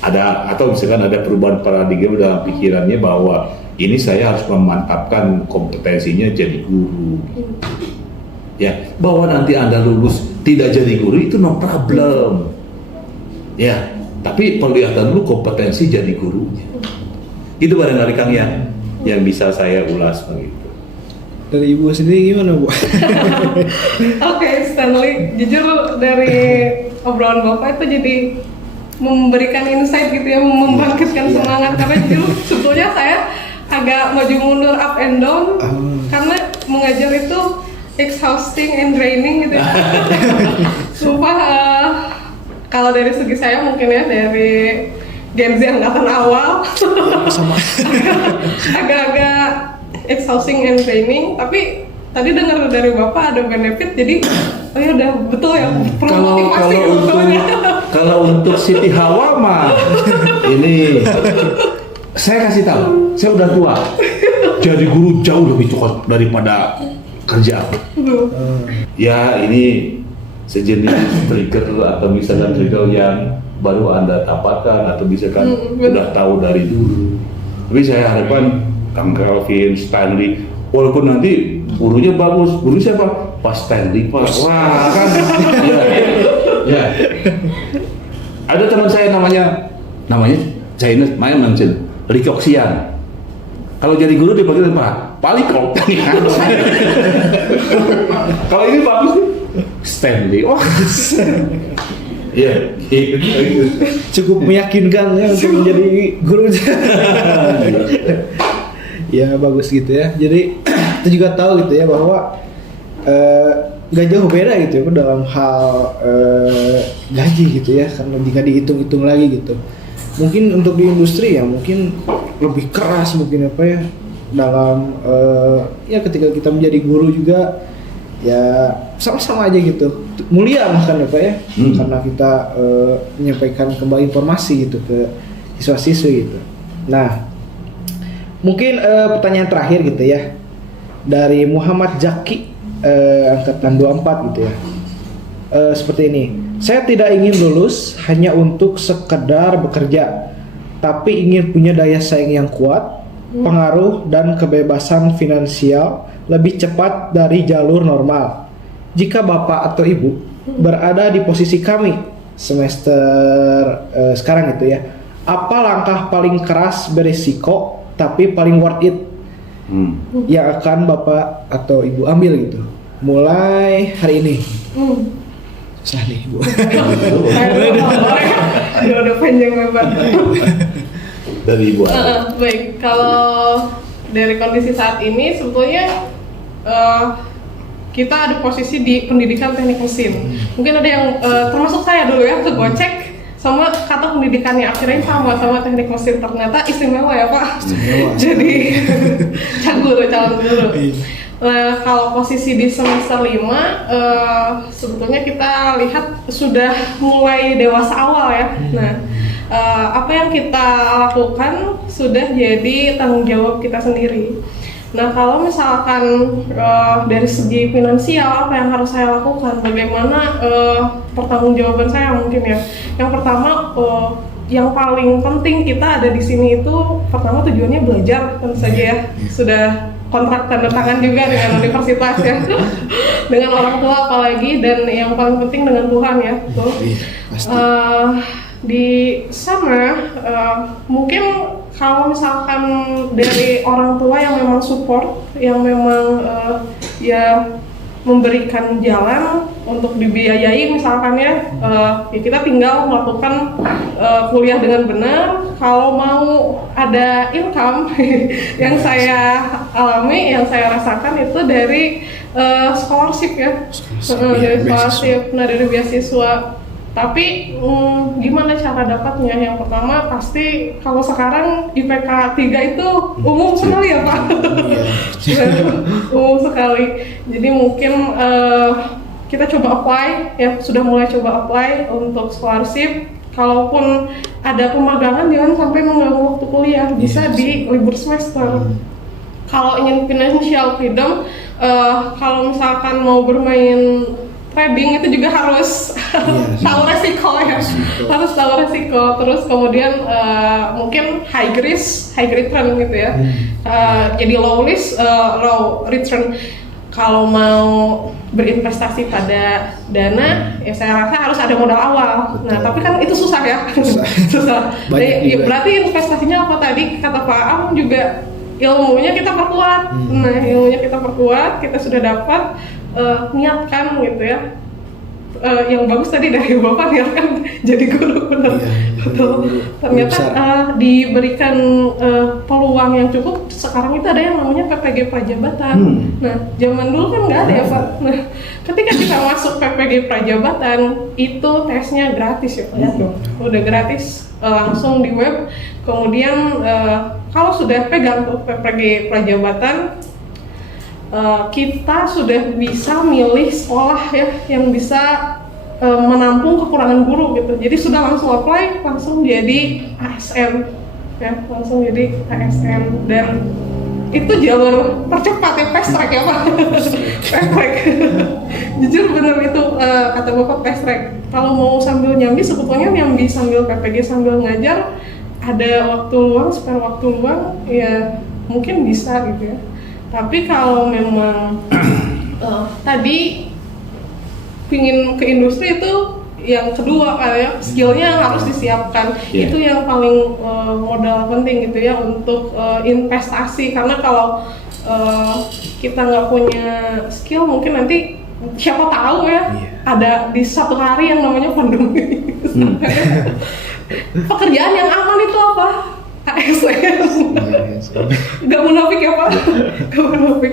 Ada atau misalkan ada perubahan paradigma dalam pikirannya bahwa ini saya harus memantapkan kompetensinya jadi guru. Ya, bahwa nanti Anda lulus tidak jadi guru itu no problem. Ya, tapi perlihatkan dulu kompetensi jadi gurunya. Itu barangkali Kang yang bisa saya ulas begitu. Dari Ibu sendiri gimana, Bu? Oke, Stanley, jujur dari obrolan Bapak itu jadi memberikan insight gitu ya, membangkitkan semangat, karena jujur sebetulnya saya agak maju mundur, up and down, karena mengajar itu exhausting and draining gitu ya. Sumpah, kalau dari segi saya mungkin ya, dari Gen Z angkatan awal Sama. agak-agak exhausting and draining, tapi tadi dengar dari Bapak ada benefit, jadi oh ya udah betul ya, perlu motivasi sebetulnya. Kalau untuk Siti Hawa mah ini saya kasih tahu, saya udah tua. Jadi guru jauh lebih cepat daripada kerja. Ya ini sejenis trigger atau misalkan trigger yang baru Anda dapatkan atau misalkan udah tahu dari dulu. Tapi saya harapkan Kang Kelvin, Stanley, walaupun nanti gurunya bagus, guru siapa? Pak Stanley, Pak. Wah kan, ya. Ada teman saya namanya Chinese, main mention, Li Kexian. Kalau jadi guru dipanggil Pak Palikop. Kalau ini bagus nih, Stanley. Wah. Iya, Cukup meyakinkan ya untuk menjadi guru. Ya bagus gitu ya. Jadi kita juga tahu gitu ya bahwa gak jauh beda gitu ya dalam hal gaji gitu ya, karena jika dihitung-hitung lagi gitu. Mungkin untuk di industri ya mungkin lebih keras mungkin apa ya dalam ya ketika kita menjadi guru juga ya sama-sama aja gitu, mulia bahkan ya Pak ya, karena kita menyampaikan kembali informasi gitu ke siswa-siswi gitu. Nah mungkin pertanyaan terakhir gitu ya dari Muhammad Jaki angkatan 24 gitu ya, seperti ini. Saya tidak ingin lulus hanya untuk sekedar bekerja, tapi ingin punya daya saing yang kuat, pengaruh dan kebebasan finansial lebih cepat dari jalur normal. Jika Bapak atau Ibu berada di posisi kami semester sekarang gitu ya, apa langkah paling keras berisiko tapi paling worth it yang akan Bapak atau Ibu ambil gitu mulai hari ini? Susah nih Bu. Udah panjang lebar. dari Ibu. Baik, kalau dari kondisi saat ini sebetulnya kita ada posisi di pendidikan teknik mesin. Mungkin ada yang termasuk saya dulu ya, kegocek sama kata pendidikannya, akhirnya sama teknik mesin. Ternyata istimewa ya Pak. Jadi calon guru. Nah, kalau posisi di semester 5 sebetulnya kita lihat sudah mulai dewasa awal ya. Nah, apa yang kita lakukan sudah jadi tanggung jawab kita sendiri. Nah, kalau misalkan dari segi finansial apa yang harus saya lakukan, bagaimana pertanggungjawaban saya mungkin ya. Yang pertama, yang paling penting kita ada di sini itu pertama tujuannya belajar tentu saja ya. Sudah kontrak tanda tangan juga dengan universitas ya, dengan orang tua apalagi, dan yang paling penting dengan Tuhan ya. Tuh. Di sana mungkin kalau misalkan dari orang tua yang memang support, yang memang ya memberikan jalan untuk dibiayai misalkan ya, ya kita tinggal melakukan kuliah dengan benar. Kalau mau ada income yang saya alami, yang saya rasakan itu dari scholarship ya, dari scholarship, nah dari beasiswa. Tapi gimana cara dapatnya? Yang pertama pasti kalau sekarang IPK 3 itu umum sekali ya Pak. Umum sekali. Jadi mungkin kita coba apply ya, sudah mulai coba apply untuk scholarship. Kalaupun ada pemagangan jangan sampai mengganggu waktu kuliah, bisa di libur semester. Kalau ingin financial freedom, kalau misalkan mau bermain trading itu juga harus tahu resiko ya, harus tahu resiko. Terus kemudian mungkin high risk, high return gitu ya. Jadi low risk, low return. kalau mau berinvestasi pada dana, ya saya rasa harus ada modal awal. Nah, tapi kan itu susah ya, susah. Banyak Ya, juga. berarti investasinya apa tadi kata Pak Am juga ilmunya kita perkuat. Nah, ilmunya kita perkuat, kita sudah dapat niatkan gitu ya. Yang bagus tadi dari Bapak niatkan jadi guru, benar. Iya, Betul. guru Ternyata besar. diberikan peluang yang cukup. Sekarang itu ada yang namanya PPG Prajabatan. Nah, zaman dulu kan nggak ada ya Pak. Nah, ketika kita masuk PPG Prajabatan itu tesnya gratis ya Pak. Ya, tuh. Udah gratis langsung di web. Kemudian kalau sudah pegang tuh PPG Prajabatan, kita sudah bisa milih sekolah ya yang bisa menampung kekurangan guru gitu. Jadi sudah langsung apply, langsung jadi ASN ya, langsung jadi ASN. Dan itu jalur tercepat ya, fast track ya Pak. Fast track. Jujur bener itu kata Bapak fast track. Kalau mau sambil nyambi, sebetulnya nyambi sambil PPG sambil ngajar, ada waktu luang, spare waktu luang ya mungkin bisa gitu ya. Tapi kalau memang tadi pingin ke industri itu yang kedua kayak skillnya harus disiapkan. Yeah. Itu yang paling modal penting gitu ya untuk investasi, karena kalau kita nggak punya skill mungkin nanti siapa tahu ya ada di satu hari yang namanya pandemi. Pekerjaan yang aman itu apa? ASN. Gak munafik ya Pak? Gak munafik.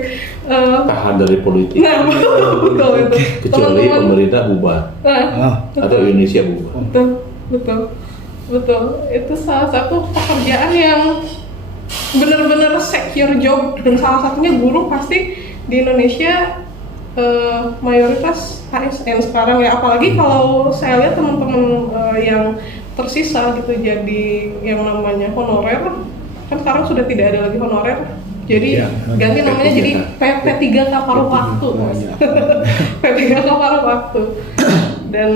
Tahan dari politik. Nah, betul itu. Kecuali Teman-teman. pemerintah bubar atau Indonesia bubar. Betul. Itu salah satu pekerjaan yang benar-benar secure job, dan salah satunya guru pasti di Indonesia mayoritas ASN sekarang ya. Apalagi kalau saya lihat teman-teman yang tersisa gitu jadi yang namanya honorer, kan sekarang sudah tidak ada lagi honorer, jadi ganti namanya jadi P3K paruh waktu Mas. P3K paruh waktu. Dan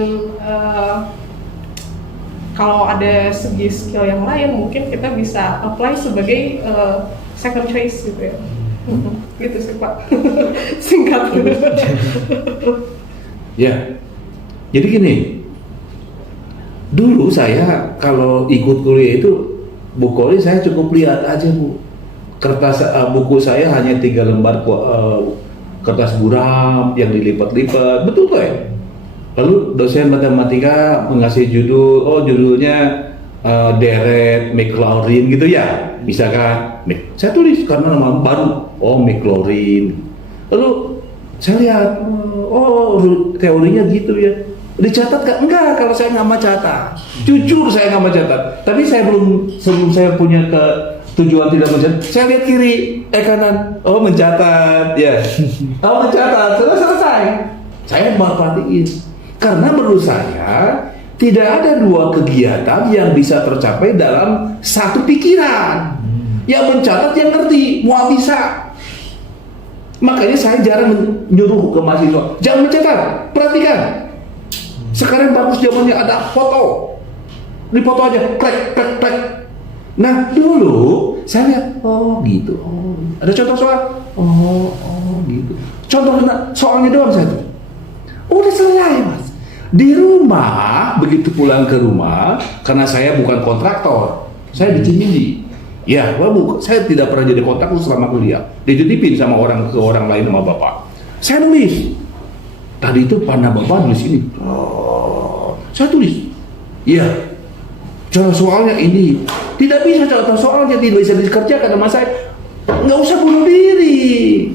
kalau ada segi skill yang lain mungkin kita bisa apply sebagai second choice gitu ya. Gitu sih Pak. Singkat. Ya, jadi gini. Dulu saya kalau ikut kuliah itu Bu Koli saya cukup lihat aja Bu. Kertas buku saya hanya 3 lembar kertas buram yang dilipat-lipat, betul kok ya? Lalu dosen matematika mengasih judul, judulnya Deret McLaurin gitu ya, misalkan. Saya tulis karena nama baru, McLaurin. Lalu saya lihat, teorinya gitu ya. Dicatat kan? Enggak, kalau saya nggak mau catat. Jujur saya nggak mau catat. Tapi saya sebelum saya punya tujuan tidak mencatat, saya lihat kiri, kanan. Mencatat, ya. Mencatat, sudah selesai. Saya merhatiin. Karena menurut saya tidak ada 2 kegiatan yang bisa tercapai dalam satu pikiran. Yang mencatat yang ngerti, mau bisa. Makanya saya jarang menyuruh ke mahasiswa, jangan mencatat, perhatikan. Sekarang bagus zamannya ada foto, dipoto aja, klek. Nah dulu saya lihat, gitu. Ada contoh soal, gitu. Contoh soalnya doang saya tuh. Udah selesai Mas. Di rumah, begitu pulang ke rumah, karena saya bukan kontraktor, saya dicimindi. Ya, saya tidak pernah jadi kontraktor selama kuliah. Dititipin sama orang lain sama bapak. Saya nulis. Tadi itu panah bapak nulis ini. Saya tulis. Iya. Cara soalnya ini. Tidak bisa contoh soalnya tidak bisa dikerjakan sama saya. Nggak usah bunuh diri.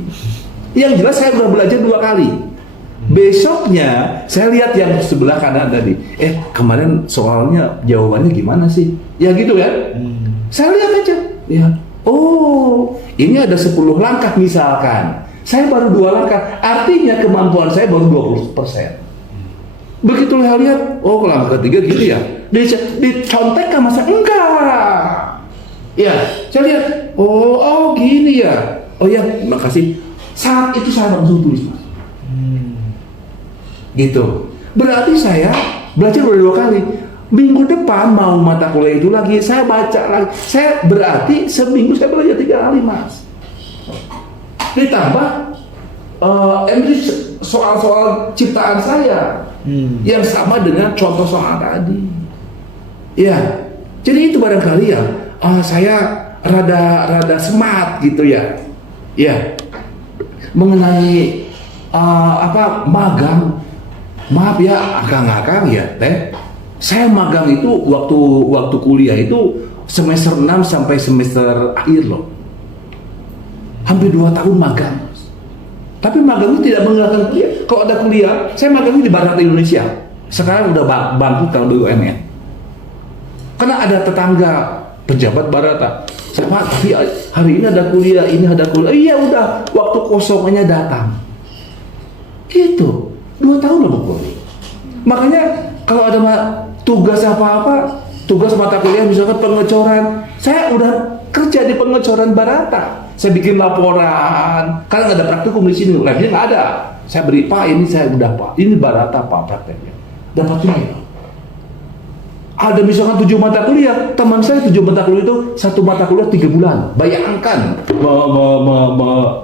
Yang jelas saya sudah belajar 2 kali. Besoknya saya lihat yang sebelah kanan tadi. Kemarin soalnya jawabannya gimana sih? Ya gitu kan? Saya lihat aja. Ya. Ini ada 10 langkah misalkan. Saya baru 2 langkah. Artinya kemampuan saya baru 20%. Begitu saya lihat, langkah ketiga gitu ya. Dicontek sama saya, enggak. Ya, saya lihat, gini ya. Ya, makasih. Saat itu saya langsung tulis Mas. Gitu. Berarti saya belajar baru 2 kali. Minggu depan mau mata kuliah itu lagi, saya baca lagi. Saya berarti seminggu saya belajar 3 kali Mas. Ditambah ini soal-soal ciptaan saya yang sama dengan contoh soal tadi. Ya, jadi itu barangkali ya saya rada smart gitu ya. Ya, mengenai magang. Maaf ya, akang-akang ya, Teh. Saya magang itu waktu kuliah itu semester 6 sampai semester akhir loh. Hampir 2 tahun magang. Tapi magang itu tidak mengenalkan kuliah. Kalau ada kuliah, saya magangnya di barat Indonesia. Sekarang udah bangkrut kalau BUMN. Karena ada tetangga pejabat barata. Sama, tapi hari ini ada kuliah, ini ada kuliah. Iya udah, waktu kosongnya datang. Gitu. 2 tahun loh Bu. Makanya kalau ada tugas apa-apa, tugas mata kuliah misalkan pengecoran, saya udah kerja di pengecoran barata. Saya bikin laporan, karena nggak ada praktikum di sini, labnya nggak ada. Saya beri Pak, ini saya udah Pak, ini barata Pak prakteknya. Dapat nilai. Ada misalkan 7 mata kuliah, teman saya 7 mata kuliah itu 1 mata kuliah 3 bulan. Bayangkan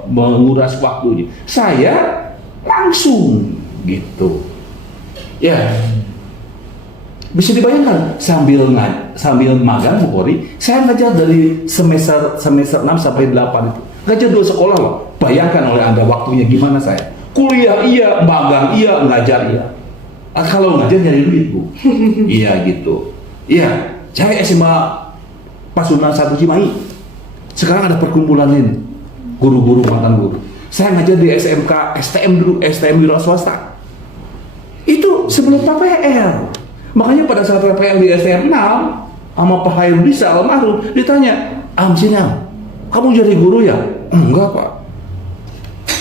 menguras waktunya. Saya langsung gitu. Ya. Bisa dibayangkan sambil magang Bu Kori, saya ngajar dari semester 6 sampai 8 itu. Ngajar 2 sekolah loh. Bayangkan oleh Anda waktunya gimana saya. Kuliah iya, magang iya, ngajar iya. Kalau ngajar nyari duit Bu. Iya gitu. Iya, saya SMA Pasundan 1 Cimahi. Sekarang ada perkumpulan ini. Guru-guru mantan guru. Saya ngajar di SMK, STM dulu, STM wira swasta. Itu sebelum PPL. Makanya pada saat PPL di STM 6 sama Pak Hairul Bisa almarhum ditanya, Sinang, kamu jadi guru ya? Enggak Pak.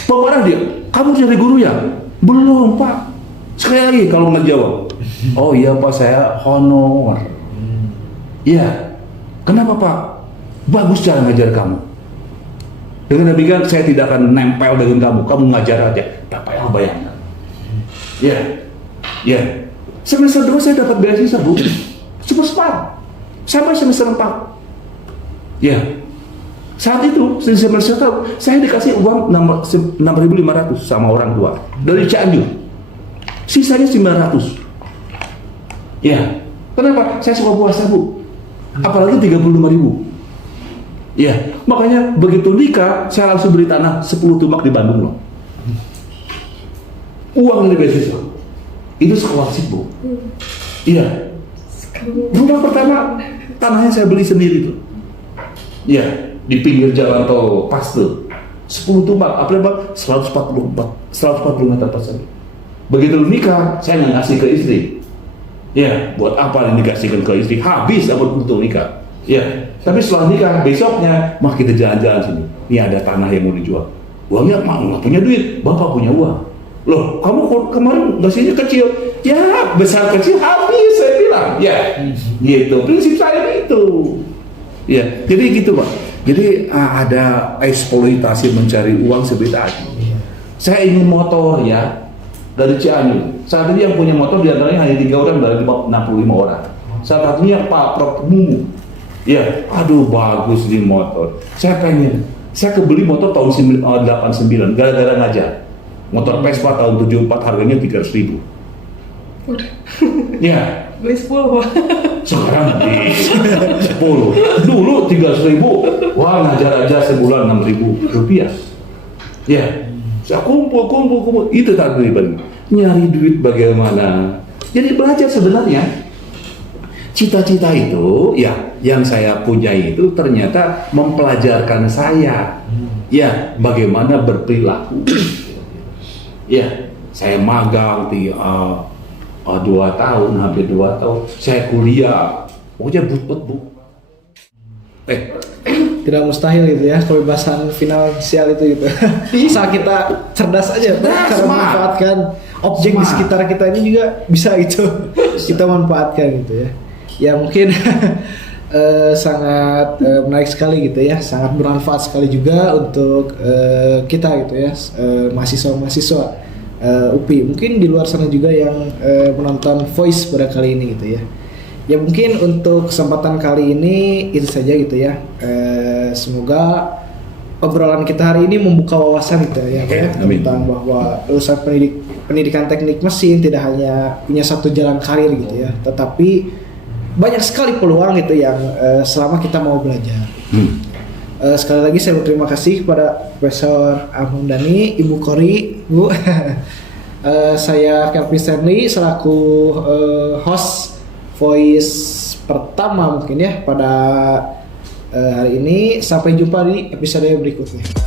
Pemarah dia, kamu jadi guru ya? Belum Pak. Sekali lagi kalau ngejawab, oh iya Pak saya honor. Iya. Kenapa Pak? Bagus cara ngajar kamu. Dengan demikian saya tidak akan nempel dengan kamu ngajar aja. PPL bayangkan. Iya. Iya. Semester 2 saya dapat beasiswa Bu. Super smart. Sampai semester 4. Ya. Saat itu semester 1 saya dikasih uang 6.500 sama orang tua dari Cianjur. Sisanya 900. Ya. Kenapa? Saya suka puasa Bu. Apalagi 35.000. Ya. Makanya begitu nikah saya langsung beli tanah 10 tumak di Bandung loh. Uang dari beasiswa. Itu scholarship Bu. Iya. Rumah pertama tanahnya saya beli sendiri tuh. Iya, di pinggir jalan tol Paste. 10 tumak, apa 140 meter persegi. Begitu nikah, saya nggak ngasih ke istri. Ya, buat apa ini dikasihkan ke istri? Habis dapat untuk nikah. Ya, tapi setelah nikah besoknya, mah kita jalan-jalan sini. Ini ada tanah yang mau dijual. Uangnya nggak punya duit, bapak punya uang. Loh, kamu kemarin ngasihnya kecil. Ya, besar kecil habis saya bilang. Ya, gitu. Prinsip saya itu. Ya, jadi gitu Pak. Jadi ada eksploitasi mencari uang seperti tadi. Saya ingin motor ya dari Cianjur. Saat ini yang punya motor diantaranya hanya 3 orang dari 65 orang. Salah satunya Pak Prof Mumu. Ya, aduh bagus di motor. Saya pengen. Saya kebeli motor tahun 89 gara-gara ngajar. Motor Vespa tahun 74 harganya 300.000. Ya. Beli 10 Pak. Sekarang di 10. Dulu 300.000. Wah ngajar aja sebulan 6.000 rupiah. Ya. Saya kumpul. Itu tadi nyari duit bagaimana. Jadi belajar sebenarnya. Cita-cita itu ya yang saya punya itu ternyata mempelajarkan saya. Ya bagaimana berperilaku. Ya, saya magang 2 tahun, hampir 2 tahun. Saya kuliah, pokoknya Bu. Tidak mustahil gitu ya kebebasan finansial itu gitu. Bisa kita cerdas aja cara memanfaatkan objek di sekitar kita ini juga bisa gitu. Kita manfaatkan gitu ya. Ya mungkin sangat menarik sekali gitu ya, sangat bermanfaat sekali juga untuk kita gitu ya, mahasiswa-mahasiswa UPI. Mungkin di luar sana juga yang menonton Voice pada kali ini gitu ya. Ya mungkin untuk kesempatan kali ini itu saja gitu ya. Semoga obrolan kita hari ini membuka wawasan gitu ya, Oke, ya amin. tentang bahwa lulusan pendidikan teknik mesin tidak hanya punya satu jalan karir gitu ya, tetapi banyak sekali peluang gitu yang selama kita mau belajar. Sekali lagi saya berterima kasih kepada Profesor Hamdani, Ibu Kori, Bu. Saya Kelvin Stanley selaku host voice pertama mungkin ya pada hari ini. Sampai jumpa di episode berikutnya.